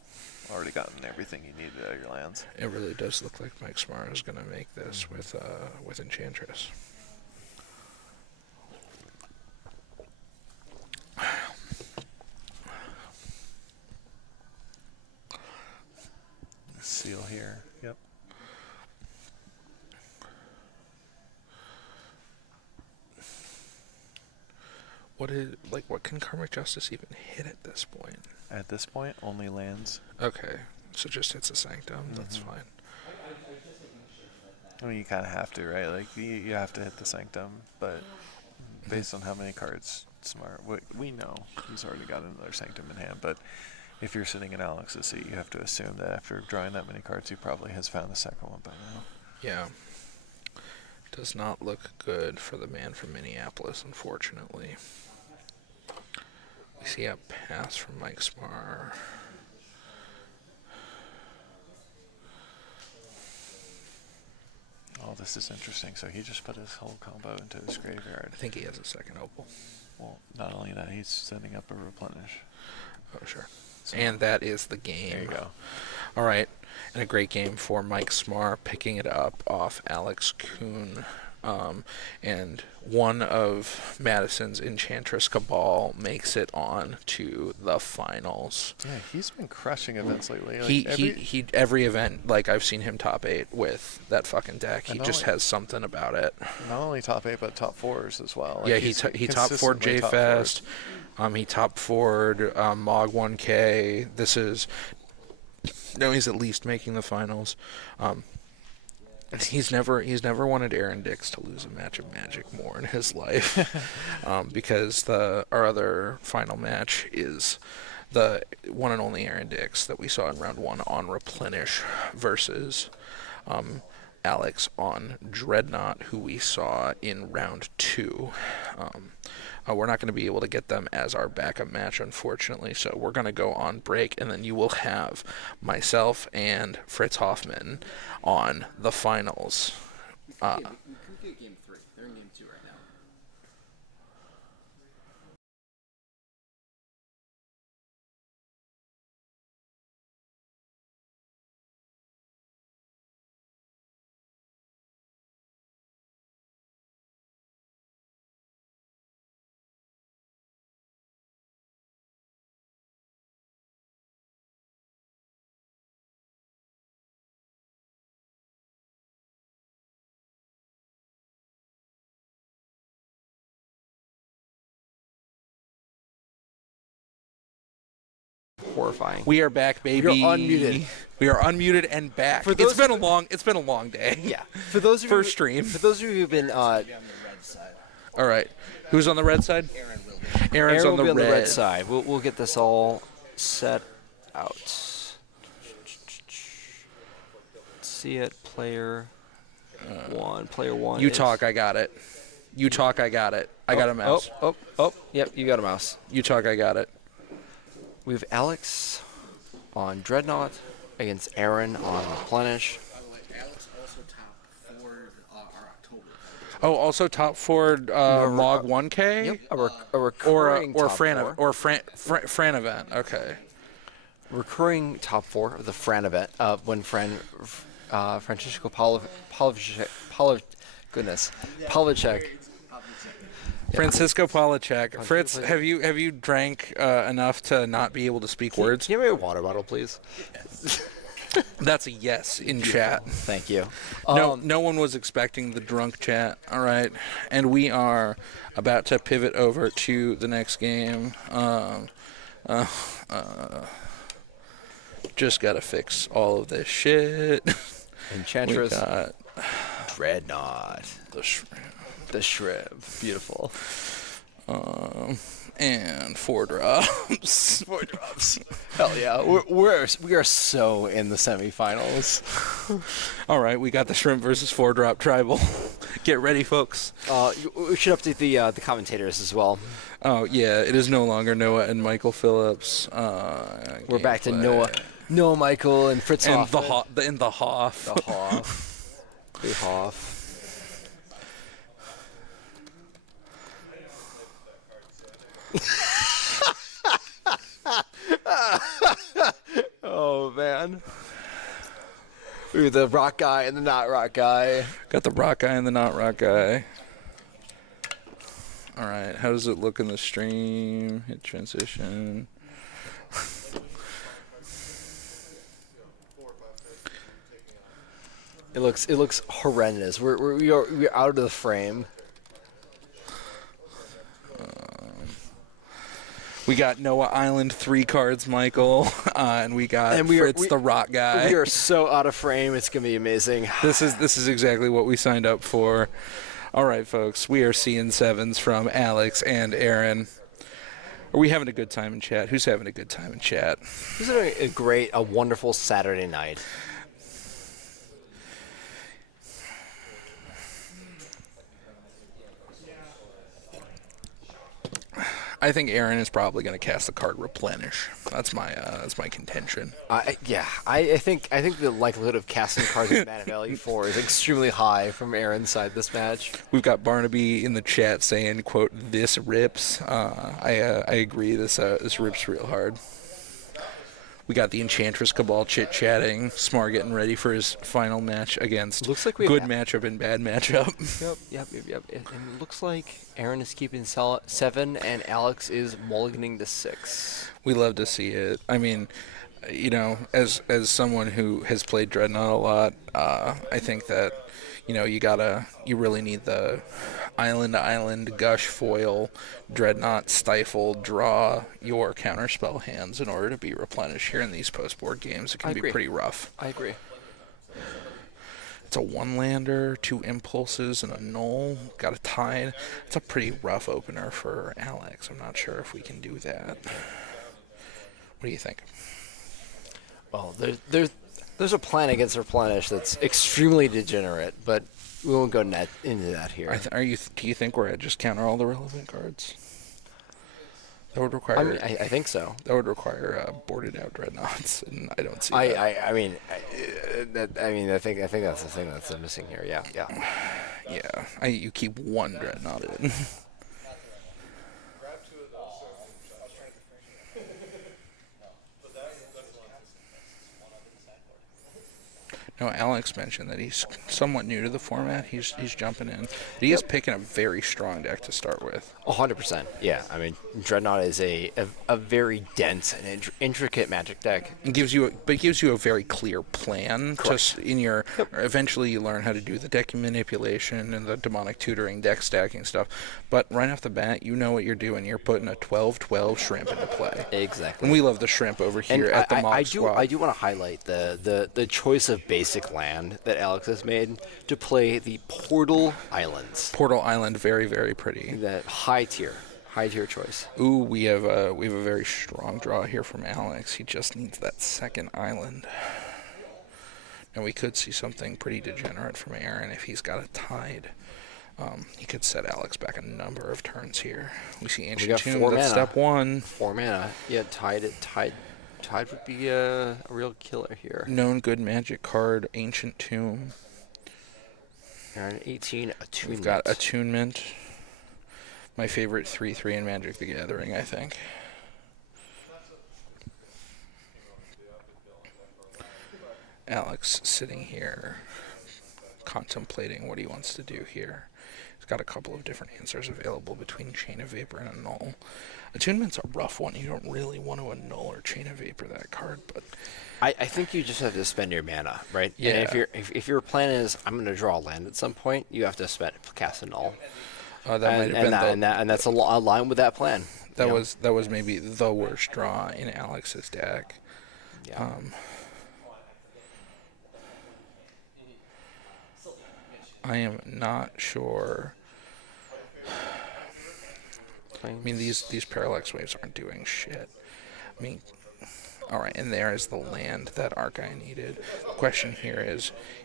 already gotten everything you needed out of your lands. It really does look like Mike Smart is gonna make this with Enchantress. Seal here. Yep. What can Karmic Justice even hit at this point? At this point, only lands. Okay, so just hits a Sanctum. That's fine. I mean, you kind of have to, right? Like, you have to hit the Sanctum, but based on how many cards Smart, we know he's already got another Sanctum in hand, but if you're sitting in Alex's seat, you have to assume that after drawing that many cards, he probably has found the second one by now. Yeah. Does not look good for the man from Minneapolis, unfortunately. See a pass from Mike Smar. Oh, this is interesting. So he just put his whole combo into his graveyard. I think he has a second opal. Well, not only that, he's setting up a replenish. Oh, sure. So And that is the game. there you go. All right. And a great game for Mike Smar, picking it up off Alex Kuhn. And one of Madison's Enchantress Cabal makes it on to the finals. Yeah, he's been crushing events lately. He every event, like, I've seen him top 8 with that fucking deck. He And just only- has something about it. not only top 8, but top 4s as well. Yeah, he's he top 4'd consistently top J-Fest. 4s. He top 4'd Mogg 1K. He's at least making the finals. He's never wanted Aaron Dix to lose a match of Magic more in his life, because our other final match is the one and only Aaron Dix that we saw in round 1 on Replenish versus Alex on Dreadnought, who we saw in round 2. We're not going to be able to get them as our backup match, unfortunately, so we're going to go on break, and then you will have myself and Fritz Hoffman on the finals. We could get game 3. They're in game 2 right now. Horrifying. We are back, baby. You're unmuted. We are unmuted and back. For It's those been a long day. Yeah. For those of First you, stream. For those of you who've been All right. Who's on the red side? Aaron will be. Aaron's Aaron on will be the on red. the red side. We'll get this all set out. See it, player 1. Player 1. You is- talk, I got it. You talk, I got it. I got a mouse. Oh, yep, you got a mouse. You talk, I got it. We have Alex on Dreadnought against Aaron on Replenish. By the way, Alex also top 4 our October. Oh, also top 4 Mogg 1K? Yep, a Or recurring or top Fran 4. or Fran event. Okay. Recurring top 4 of the Fran event. When Francisco Pavlicek. Francisco Polacek. Fritz, have you drank enough to not be able to speak words? Can you give me a water bottle, please? That's a yes in chat. Thank you. No one was expecting the drunk chat. All right, and we are about to pivot over to the next game. Just gotta fix all of this shit. We Enchantress got Dreadnought. The shrimp. Beautiful. and 4 drops. 4 drops. Hell yeah. We are so in the semifinals. All right, we got the shrimp versus 4-drop tribal. Get ready, folks. We should update the commentators as well. Oh yeah, it is no longer Noah and Michael Phillips. We're back to gameplay. Noah, Michael, and Fritz And Hoffman. the Hoff. The Hoff. The Hoff. Oh man. Ooh, the rock guy and the not rock guy. Got the rock guy and the not rock guy. All right, how does it look in the stream? Hit transition. It looks horrendous. We're out of the frame. We got Noah Island 3 cards, Michael, and we got Fritz the rock guy. We are so out of frame. It's gonna be amazing. This is exactly what we signed up for. All right, folks, we are seeing 7s from Alex and Aaron. Are we having a good time in chat? Who's having a good time in chat? This is a wonderful Saturday night. I think Aaron is probably going to cast the card Replenish. That's my contention. I think the likelihood of casting cards with Mana Value 4 is extremely high from Aaron's side this match. We've got Barnaby in the chat saying, "quote This rips." I agree. This rips real hard. We got the Enchantress Cabal chit-chatting. Smar getting ready for his final match against Looks like we good have- matchup and bad matchup. Yep. And it looks like Aaron is keeping 7 and Alex is mulliganing to 6. We love to see it. I mean, you know, as someone who has played Dreadnought a lot, I think that, you know, you really need the island gush foil Dreadnought stifle draw your counterspell hands in order to be replenished here in these post-board games. It can be pretty rough. I agree. It's a 1-lander, 2 impulses, and a null. Got a tide. It's a pretty rough opener for Alex. I'm not sure if we can do that. What do you think? Well, there's a plan against Replenish that's extremely degenerate, but we won't go into that here. Do you think we're at just counter all the relevant cards? That would require. I mean, I think so. That would require boarded out dreadnoughts, and I don't see that. I think that's the thing that's missing here. Yeah. Yeah, you keep one dreadnought in. No, Alex mentioned that he's somewhat new to the format. He's jumping in. But he is picking a very strong deck to start with. 100%. Yeah, I mean, Dreadnought is a very dense and intricate Magic deck. It gives you a very clear plan. Just in your eventually you learn how to do the deck manipulation and the demonic tutoring, deck stacking stuff. But right off the bat, you know what you're doing. You're putting a 12/12 shrimp into play. Exactly. And we love the shrimp over here at the Mogg Squad. I do want to highlight the choice of basic land that Alex has made to play the Portal Islands. Portal Island, very, very pretty. That high tier choice. Ooh, we have a very strong draw here from Alex. He just needs that second island. And we could see something pretty degenerate from Aaron if he's got a tide. He could set Alex back a number of turns here. We see Ancient Tomb, that's step 1. 4 mana. Yeah, Tide would be a real killer here. Known good magic card, Ancient Tomb. And 18, Attunement. We've got Attunement. My favorite 3/3 in Magic the Gathering, I think. Alex sitting here contemplating what he wants to do here. He's got a couple of different answers available between Chain of Vapor and Annul. Attunement's a rough one. You don't really want to Annul or Chain of Vapor that card, but I think you just have to spend your mana, right? Yeah. And if your plan is I'm going to draw a land at some point, you have to cast Annul. That's aligned with that plan. That was maybe the worst draw in Alex's deck. Yeah. I am not sure. I mean, these Parallax Waves aren't doing shit. I mean, all right, and there is the land that our guy needed. The question here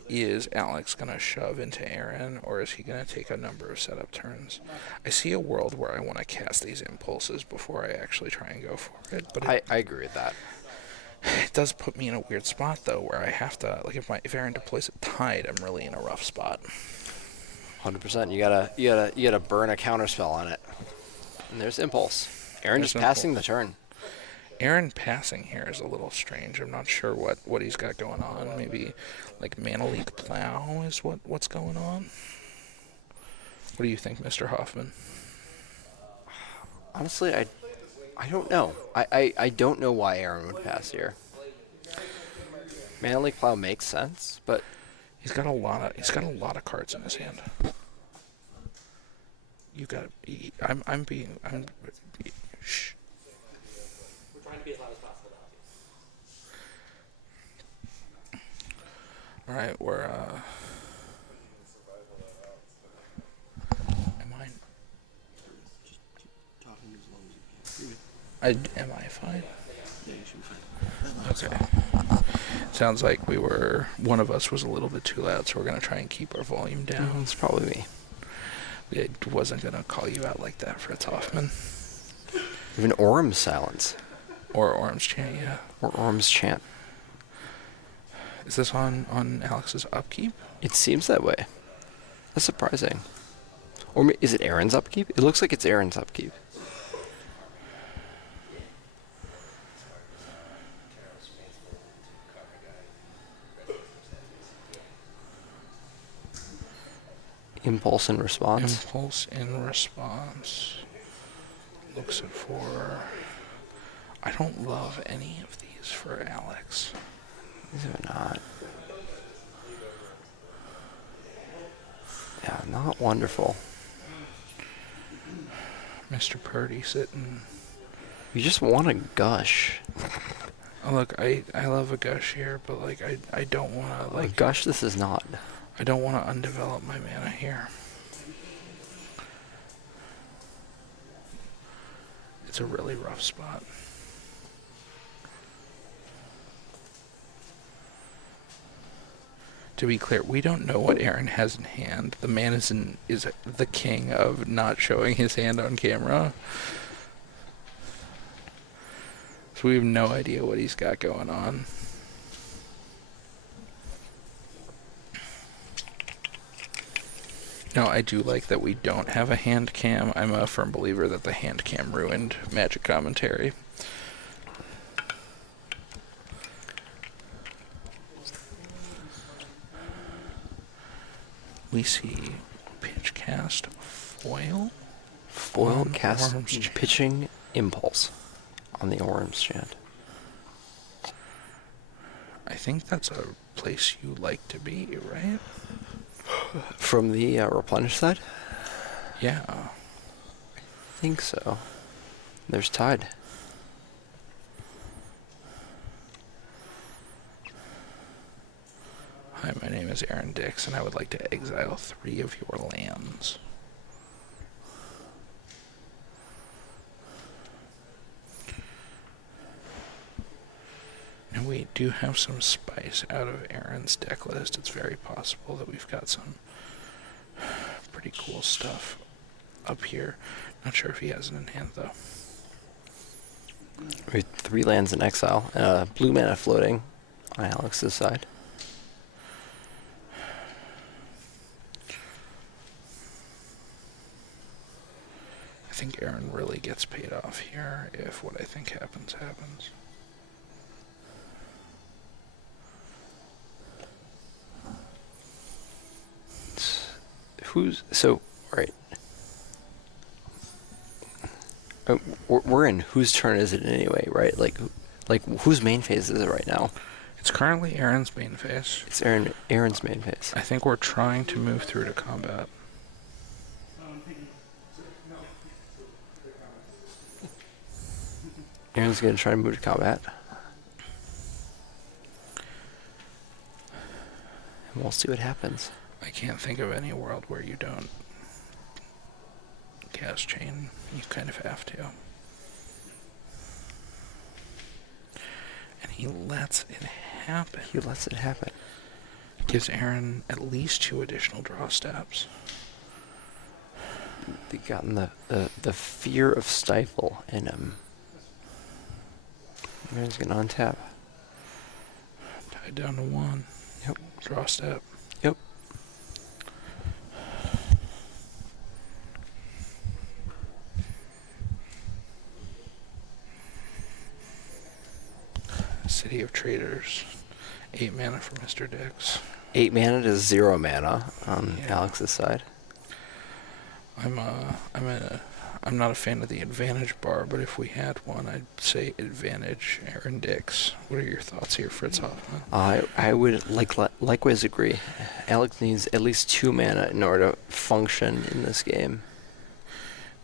is Alex going to shove into Aaron, or is he going to take a number of setup turns? I see a world where I want to cast these impulses before I actually try and go for it. But I agree with that. It does put me in a weird spot, though, where I have to, like, if Aaron deploys a Tide, I'm really in a rough spot. 100%. You gotta burn a counterspell on it. And there's Impulse. Aaron just passing the turn. Aaron passing here is a little strange. I'm not sure what he's got going on. Maybe like Mana Leak Plow is what's going on. What do you think, Mr. Hoffman? Honestly, I don't know. I don't know why Aaron would pass here. Mana Leak Plow makes sense, but he's got a lot of cards in his hand. You got. I'm shh. We're trying to be as loud as possible to help you. All right, we're am I fine? Yeah, you should be fine. Okay. Sounds like one of us was a little bit too loud, so we're gonna try and keep our volume down. it's probably me. I wasn't gonna call you out like that, Fritz Hoffman. Even Orm's silence. Or Orm's chant, yeah. Or Orm's chant. Is this on Alex's upkeep? It seems that way. That's surprising. Or is it Aaron's upkeep? It looks like it's Aaron's upkeep. Impulse in response. Impulse in response. Looks at 4. I don't love any of these for Alex. These are not. Yeah, not wonderful. Mr. Purdy sitting. You just want to gush. Oh, look, I love a gush here, but like I don't want to Like like gush, this is not. I don't want to undevelop my mana here. It's a really rough spot. To be clear, we don't know what Aaron has in hand. The man is the king of not showing his hand on camera. So we have no idea what he's got going on. No, I do like that we don't have a hand cam. I'm a firm believer that the hand cam ruined Magic commentary. We see pitch cast foil. Foil On cast Orm's chant. pitching impulse on the Orm's chant. I think that's a place you like to be, right? From the replenish side? Yeah. I think so. There's Tide. Hi, my name is Aaron Dix, and I would like to exile 3 of your lands. And we do have some spice out of Aaron's deck list. It's very possible that we've got some pretty cool stuff up here. Not sure if he has it in hand, though. We have 3 lands in exile. Blue mana floating on Alex's side. I think Aaron really gets paid off here if what I think happens, happens. Right. We're in whose turn is it anyway, right? Like whose main phase is it right now? It's currently Aaron's main phase. It's Aaron's main phase. I think we're trying to move through to combat. Aaron's gonna try to move to combat. And we'll see what happens. I can't think of any world where you don't cast chain. You kind of have to. And he lets it happen. He lets it happen. Gives Aaron at least 2 additional draw steps. They've gotten the fear of stifle in him. Aaron's gonna untap. Tied down to 1. Yep. Draw step. Yep. City of Traders. 8 mana for Mr. Dix. 8 mana to 0 mana on Yeah. Alex's side. I'm not a fan of the advantage bar, but if we had one, I'd say advantage Aaron Dix. What are your thoughts here, Fritz Hoffman? I would likewise agree. Alex needs at least 2 mana in order to function in this game.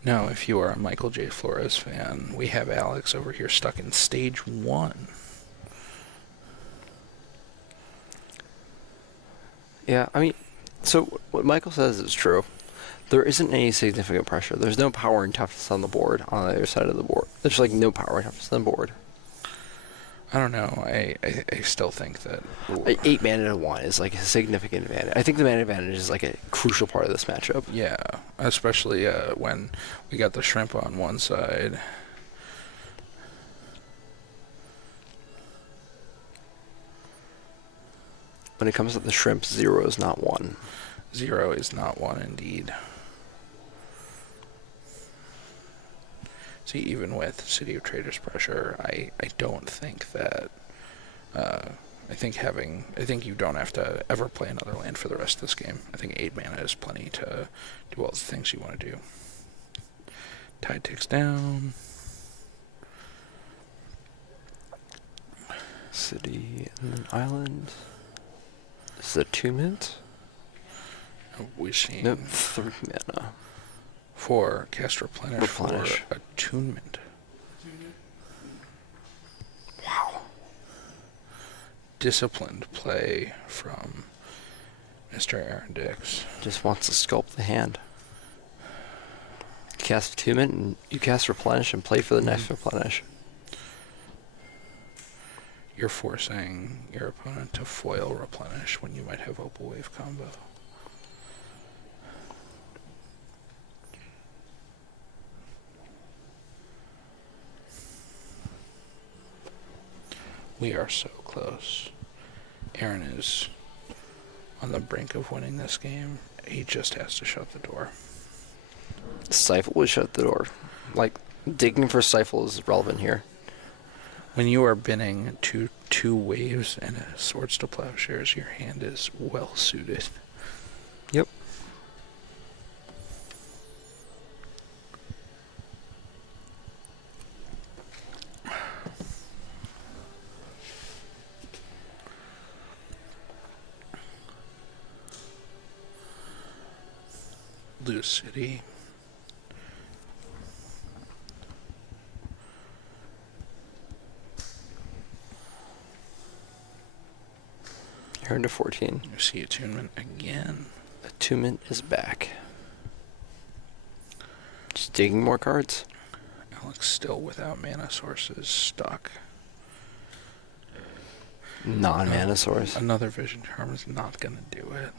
No, if you are a Michael J. Flores fan, we have Alex over here stuck in stage 1. Yeah, I mean, so what Michael says is true. There isn't any significant pressure. There's no power and toughness on the board, on the other side of the board. There's like no power and toughness on the board. I don't know. I still think that 8 mana to 1 is like a significant advantage. I think the mana advantage is like a crucial part of this matchup. yeah, especially when we got the shrimp on one side When it comes to the shrimp, 0 is not 1. 0 is not 1 indeed. See, even with City of Traders pressure, I don't think that... I think you don't have to ever play another land for the rest of this game. I think 8 mana is plenty to do all the things you want to do. Tide ticks down. City and then island. Is it 2 mint? Wishing Nope, 3 mana. for cast replenish Replenish. for attunement. Wow. Disciplined play from Mr. Aaron Dix. Just wants to sculpt the hand. You cast attunement and you cast replenish and play for the next replenish. You're forcing your opponent to foil replenish when you might have Opal Wave combo. We are so close. Aaron is on the brink of winning this game. He just has to shut the door. Stifle would shut the door. Like, digging for Stifle is relevant here. When you are binning two waves and a Swords to Plowshares, your hand is well suited. Yep. Lose City. You're into 14. You see attunement again. Attunement is back. Just digging more cards. Alex still without mana sources, stuck. Non-mana source. Another Vision Charm is not going to do it.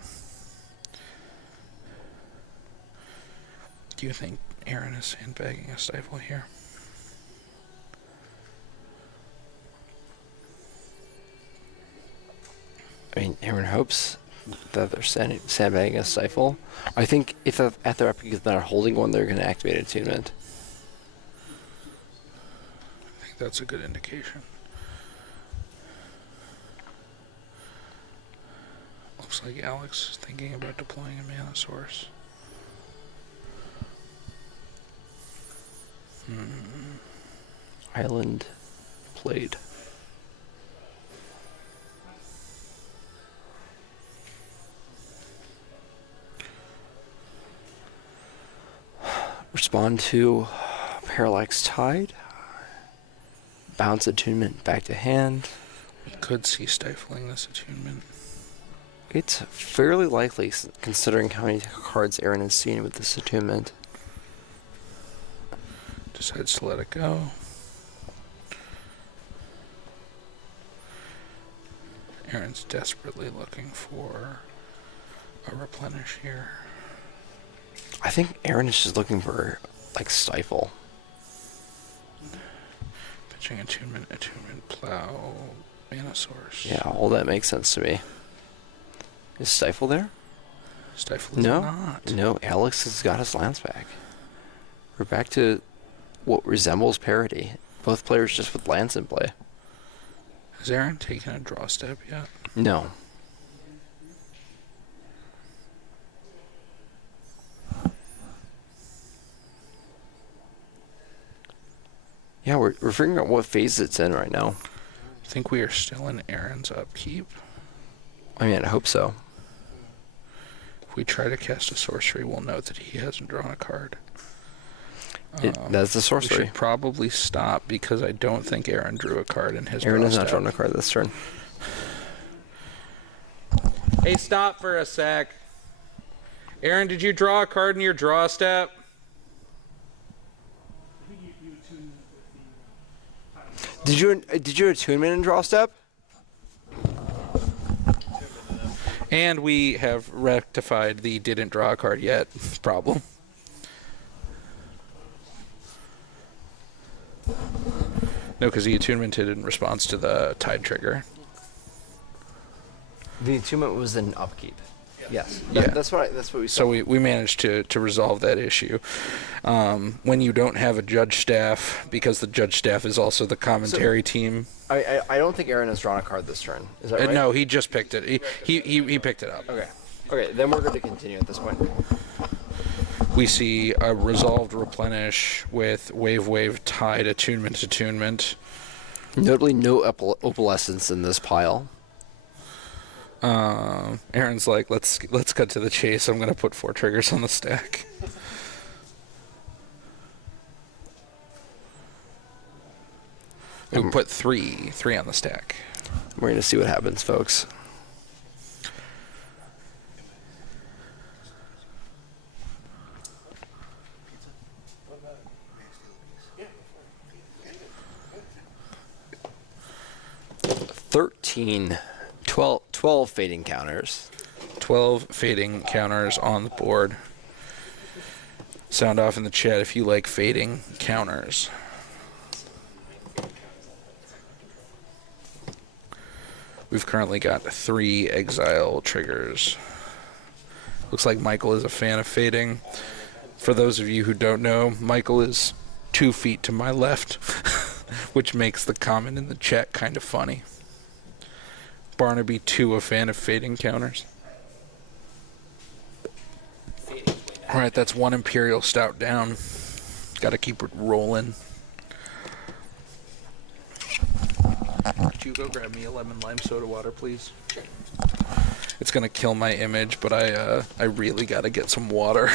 Do you think Aaron is sandbagging a Stifle here? I mean, Aaron hopes that they're sandbagging a Stifle. I think if at their epic is not holding one, they're going to activate attunement. I think that's a good indication. Looks like Alex is thinking about deploying a mana source. Island played. Respond to Parallax Tide. Bounce attunement back to hand. We could see stifling this attunement. It's fairly likely, considering how many cards Aaron has seen with this attunement. Decides to let it go. Aaron's desperately looking for a replenish here. I think Aaron is just looking for, like, Stifle. Pitching attunement, plow, mana source. Yeah, all that makes sense to me. Is Stifle there? Stifle is No. not. No, Alex has got his lands back. We're back to what resembles parity. Both players just with lands in play. Has Aaron taken a draw step yet? No. Yeah, we're figuring out what phase it's in right now. I think we are still in Aaron's upkeep. I mean, I hope so. If we try to cast a sorcery, we'll note that he hasn't drawn a card. That's the We sorcery. should probably stop because I don't think Aaron drew a card in his Aaron draw has not step. drawn a card this turn. Hey, stop for a sec. Aaron, did you draw a card in your draw step? I think you attune with the Did you attunement in draw step? And we have rectified the didn't draw a card yet problem. No, because the attunement did in response to the tide trigger. The attunement was an upkeep. Yes. Yeah. That's what we saw. So we managed to resolve that issue. When you don't have a judge staff, because the judge staff is also the commentary team. I don't think Aaron has drawn a card this turn. Is that right? No, he just picked it. He picked it up. Okay. Okay, then we're going to continue at this point. We see a resolved replenish with wave tide attunement. Notably, no opalescence in this pile. Aaron's like, let's cut to the chase. I'm gonna put 4 triggers on the stack. We put three on the stack. We're going to see what happens, folks. $13, 12 fading counters. 12 fading counters on the board. Sound off in the chat if you like fading counters. We've currently got 3 exile triggers. Looks like Michael is a fan of fading. For those of you who don't know, Michael is 2 feet to my left, which makes the comment in the chat kind of funny. Barnaby, too, a fan of fading counters. Alright, that's 1 Imperial Stout down. Gotta keep it rolling. Could you go grab me a lemon lime soda water, please? Sure. It's gonna kill my image, but I really gotta get some water.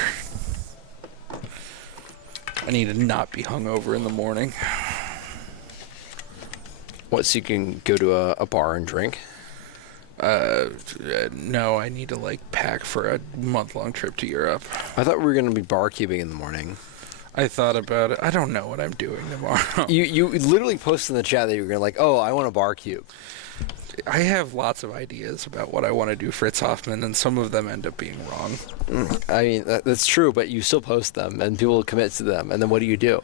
I need to not be hungover in the morning. What, so you can go to a bar and drink? No, I need to pack for a month-long trip to Europe. I thought we were going to be barkeeping in the morning. I thought about it. I don't know what I'm doing tomorrow. You literally posted in the chat that you were going to oh, I want a bar cube. I have lots of ideas about what I want to do, Fritz Hoffman, and some of them end up being wrong. I mean, that's true, but you still post them, and people commit to them, and then what do?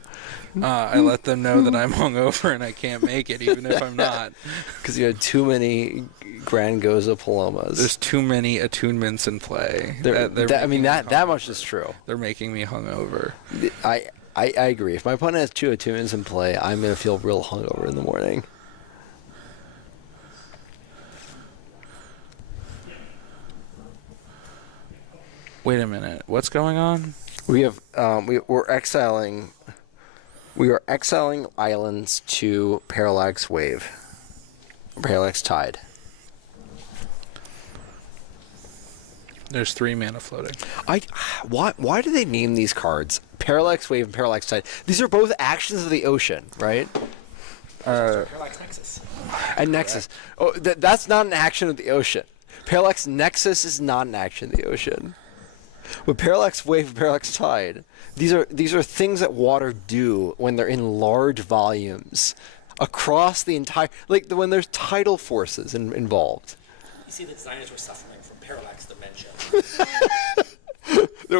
I let them know that I'm hungover and I can't make it, even if I'm not. Because you had too many Grand Goza Palomas. There's too many attunements in play. That much is true. They're making me hungover. I agree. If my opponent has 2 attunements in play, I'm going to feel real hungover in the morning. Wait a minute. What's going on? We have we're exiling. We are exiling islands to Parallax Wave. Parallax Tide. There's 3 mana floating. Why do they name these cards Parallax Wave and Parallax Tide? These are both actions of the ocean, right? Parallax Nexus. And Nexus. Oh, that's not an action of the ocean. Parallax Nexus is not an action of the ocean. With Parallax Wave and Parallax Tide, these are things that water do when they're in large volumes across the entire, when there's tidal forces involved. You see, the designers were suffering from parallax dementia. They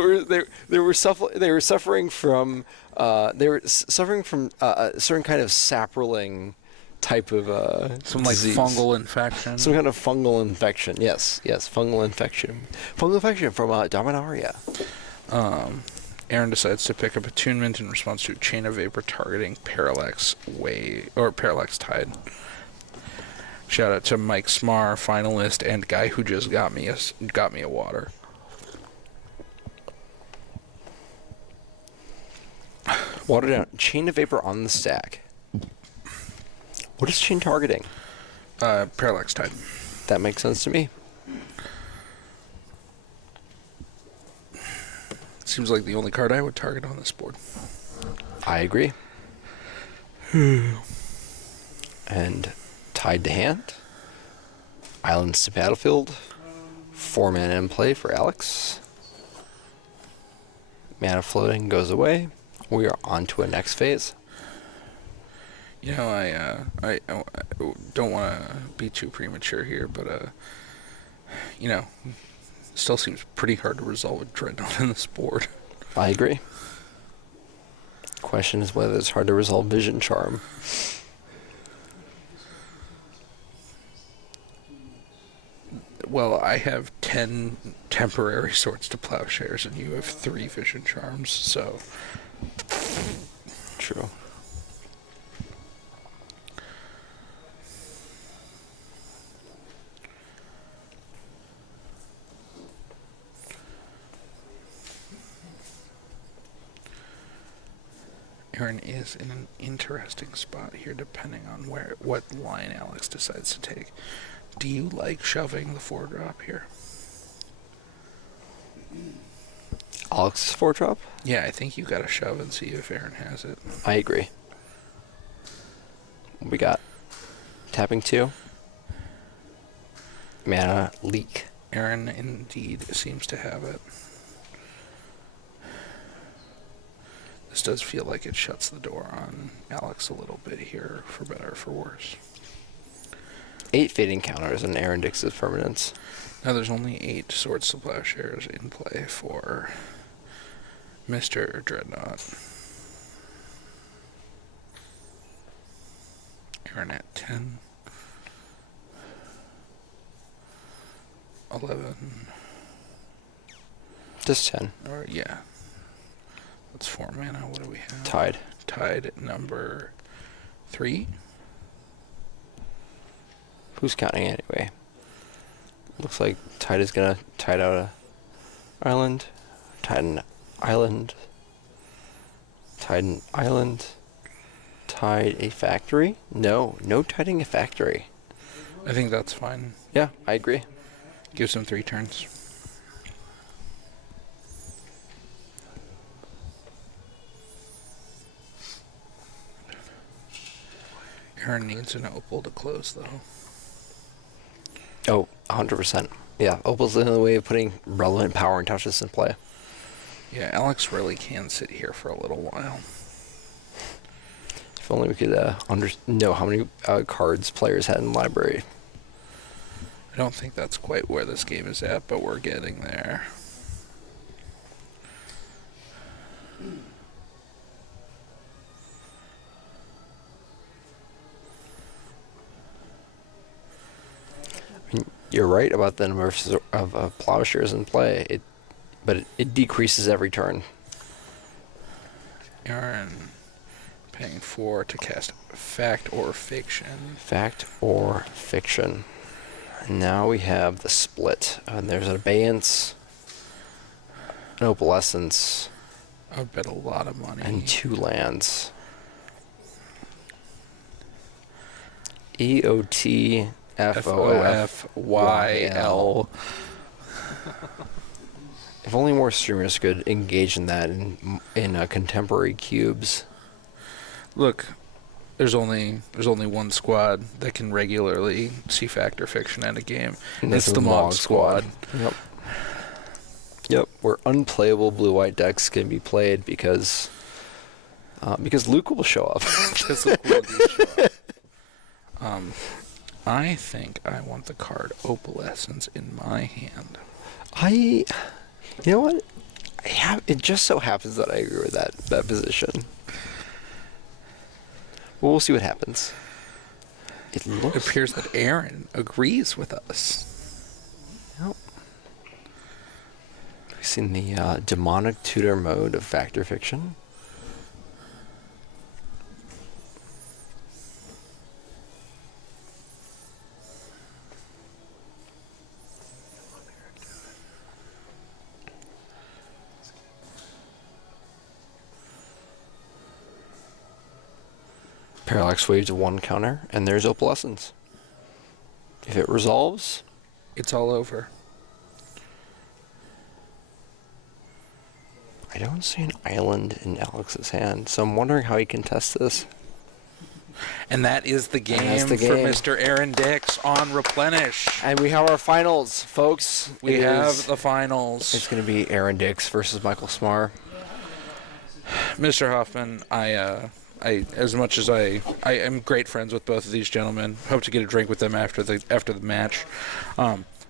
were suffering from a certain kind of saproling type of Some disease. fungal infection. Some kind of fungal infection. Yes, fungal infection. Fungal infection from Dominaria. Aaron decides to pick up attunement in response to a chain of vapor targeting Parallax Wave or Parallax Tide. Shout out to Mike Smar, finalist, and guy who just got me a water. Water down. Chain of vapor on the stack. What is chain targeting? Parallax Tide. That makes sense to me. Seems like the only card I would target on this board. I agree. And Tide to hand. Islands to battlefield. 4 mana in play for Alex. Mana floating goes away. We are on to a next phase. You know, I don't want to be too premature here, but still seems pretty hard to resolve a Dreadnought in this board. I agree. Question is whether it's hard to resolve Vision Charm. Well, I have 10 temporary swords to plowshares, and you have 3 vision charms, so... True. Aaron is in an interesting spot here, depending on what line Alex decides to take. Do you like shoving the 4-drop here? Alex's 4-drop? Yeah, I think you gotta shove and see if Aaron has it. I agree. What we got? Tapping 2. Mana leak. Aaron indeed seems to have it. This does feel like it shuts the door on Alex a little bit here, for better or for worse. 8 fading counters on Aaron Dix's permanence. Now there's only 8 swords to plowshares in play for Mr. Dreadnought. Aaron at 10. 11. Just 10. Or, yeah. That's 4 mana. What do we have? Tied. Tied at number 3. Who's counting anyway? Looks like Tide is gonna tide out a island. Tide an island. Tide an island. Tide a factory? No tiding a factory. I think that's fine. Yeah, I agree. Gives him 3 turns. Aaron needs an opal to close, though. Oh, 100%. Yeah, Opal's the only way of putting relevant power and touches in play. Yeah, Alex really can sit here for a little while. If only we could know how many cards players had in the library. I don't think that's quite where this game is at, but we're getting there. You're right about the number of plowshares in play, but it decreases every turn. Aaron paying 4 to cast Fact or Fiction. Fact or fiction. And now we have the split. And there's an Abeyance, an Opalescence, I would bet a lot of money. and 2 lands. EOTFOFYL. FOFYL. If only more streamers could engage in that in contemporary cubes. Look, there's only one squad that can regularly see Fact or Fiction at a game. And It's that's the Mogg Squad. Yep. Where unplayable blue-white decks can be played because Luke will show up. Because look, will do show up. I think I want the card Opalescence in my hand. You know what? It just so happens that I agree with that position. Well, we'll see what happens. It It appears that Aaron agrees with us. Yep. We've seen the demonic tutor mode of Fact or Fiction. Parallax waves 1 counter, and there's Opalescence. If it resolves, It's all over. I don't see an island in Alex's hand, so I'm wondering how he can test this. And that is the game, that's the for game. Mr. Aaron Dix on Replenish. And we have our finals, folks. We It have is- the finals. It's going to be Aaron Dix versus Michael Smar. Mr. Hoffman, I as much as I am great friends with both of these gentlemen, hope to get a drink with them after the match.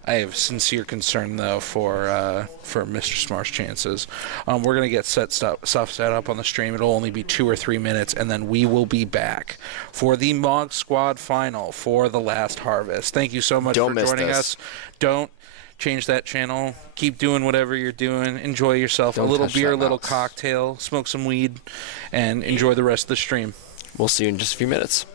I have sincere concern, though, for Mr. Smart's chances. We're going to get stuff set up on the stream. It'll only be 2 or 3 minutes, and then we will be back for the Mogg Squad final for the last harvest. Thank you so much Don't for miss joining this. us. Don't change that channel. Keep doing whatever you're doing. Enjoy yourself. Don't a little touch beer, a that little mouse. cocktail, smoke some weed, and enjoy the rest of the stream. We'll see you in just a few minutes.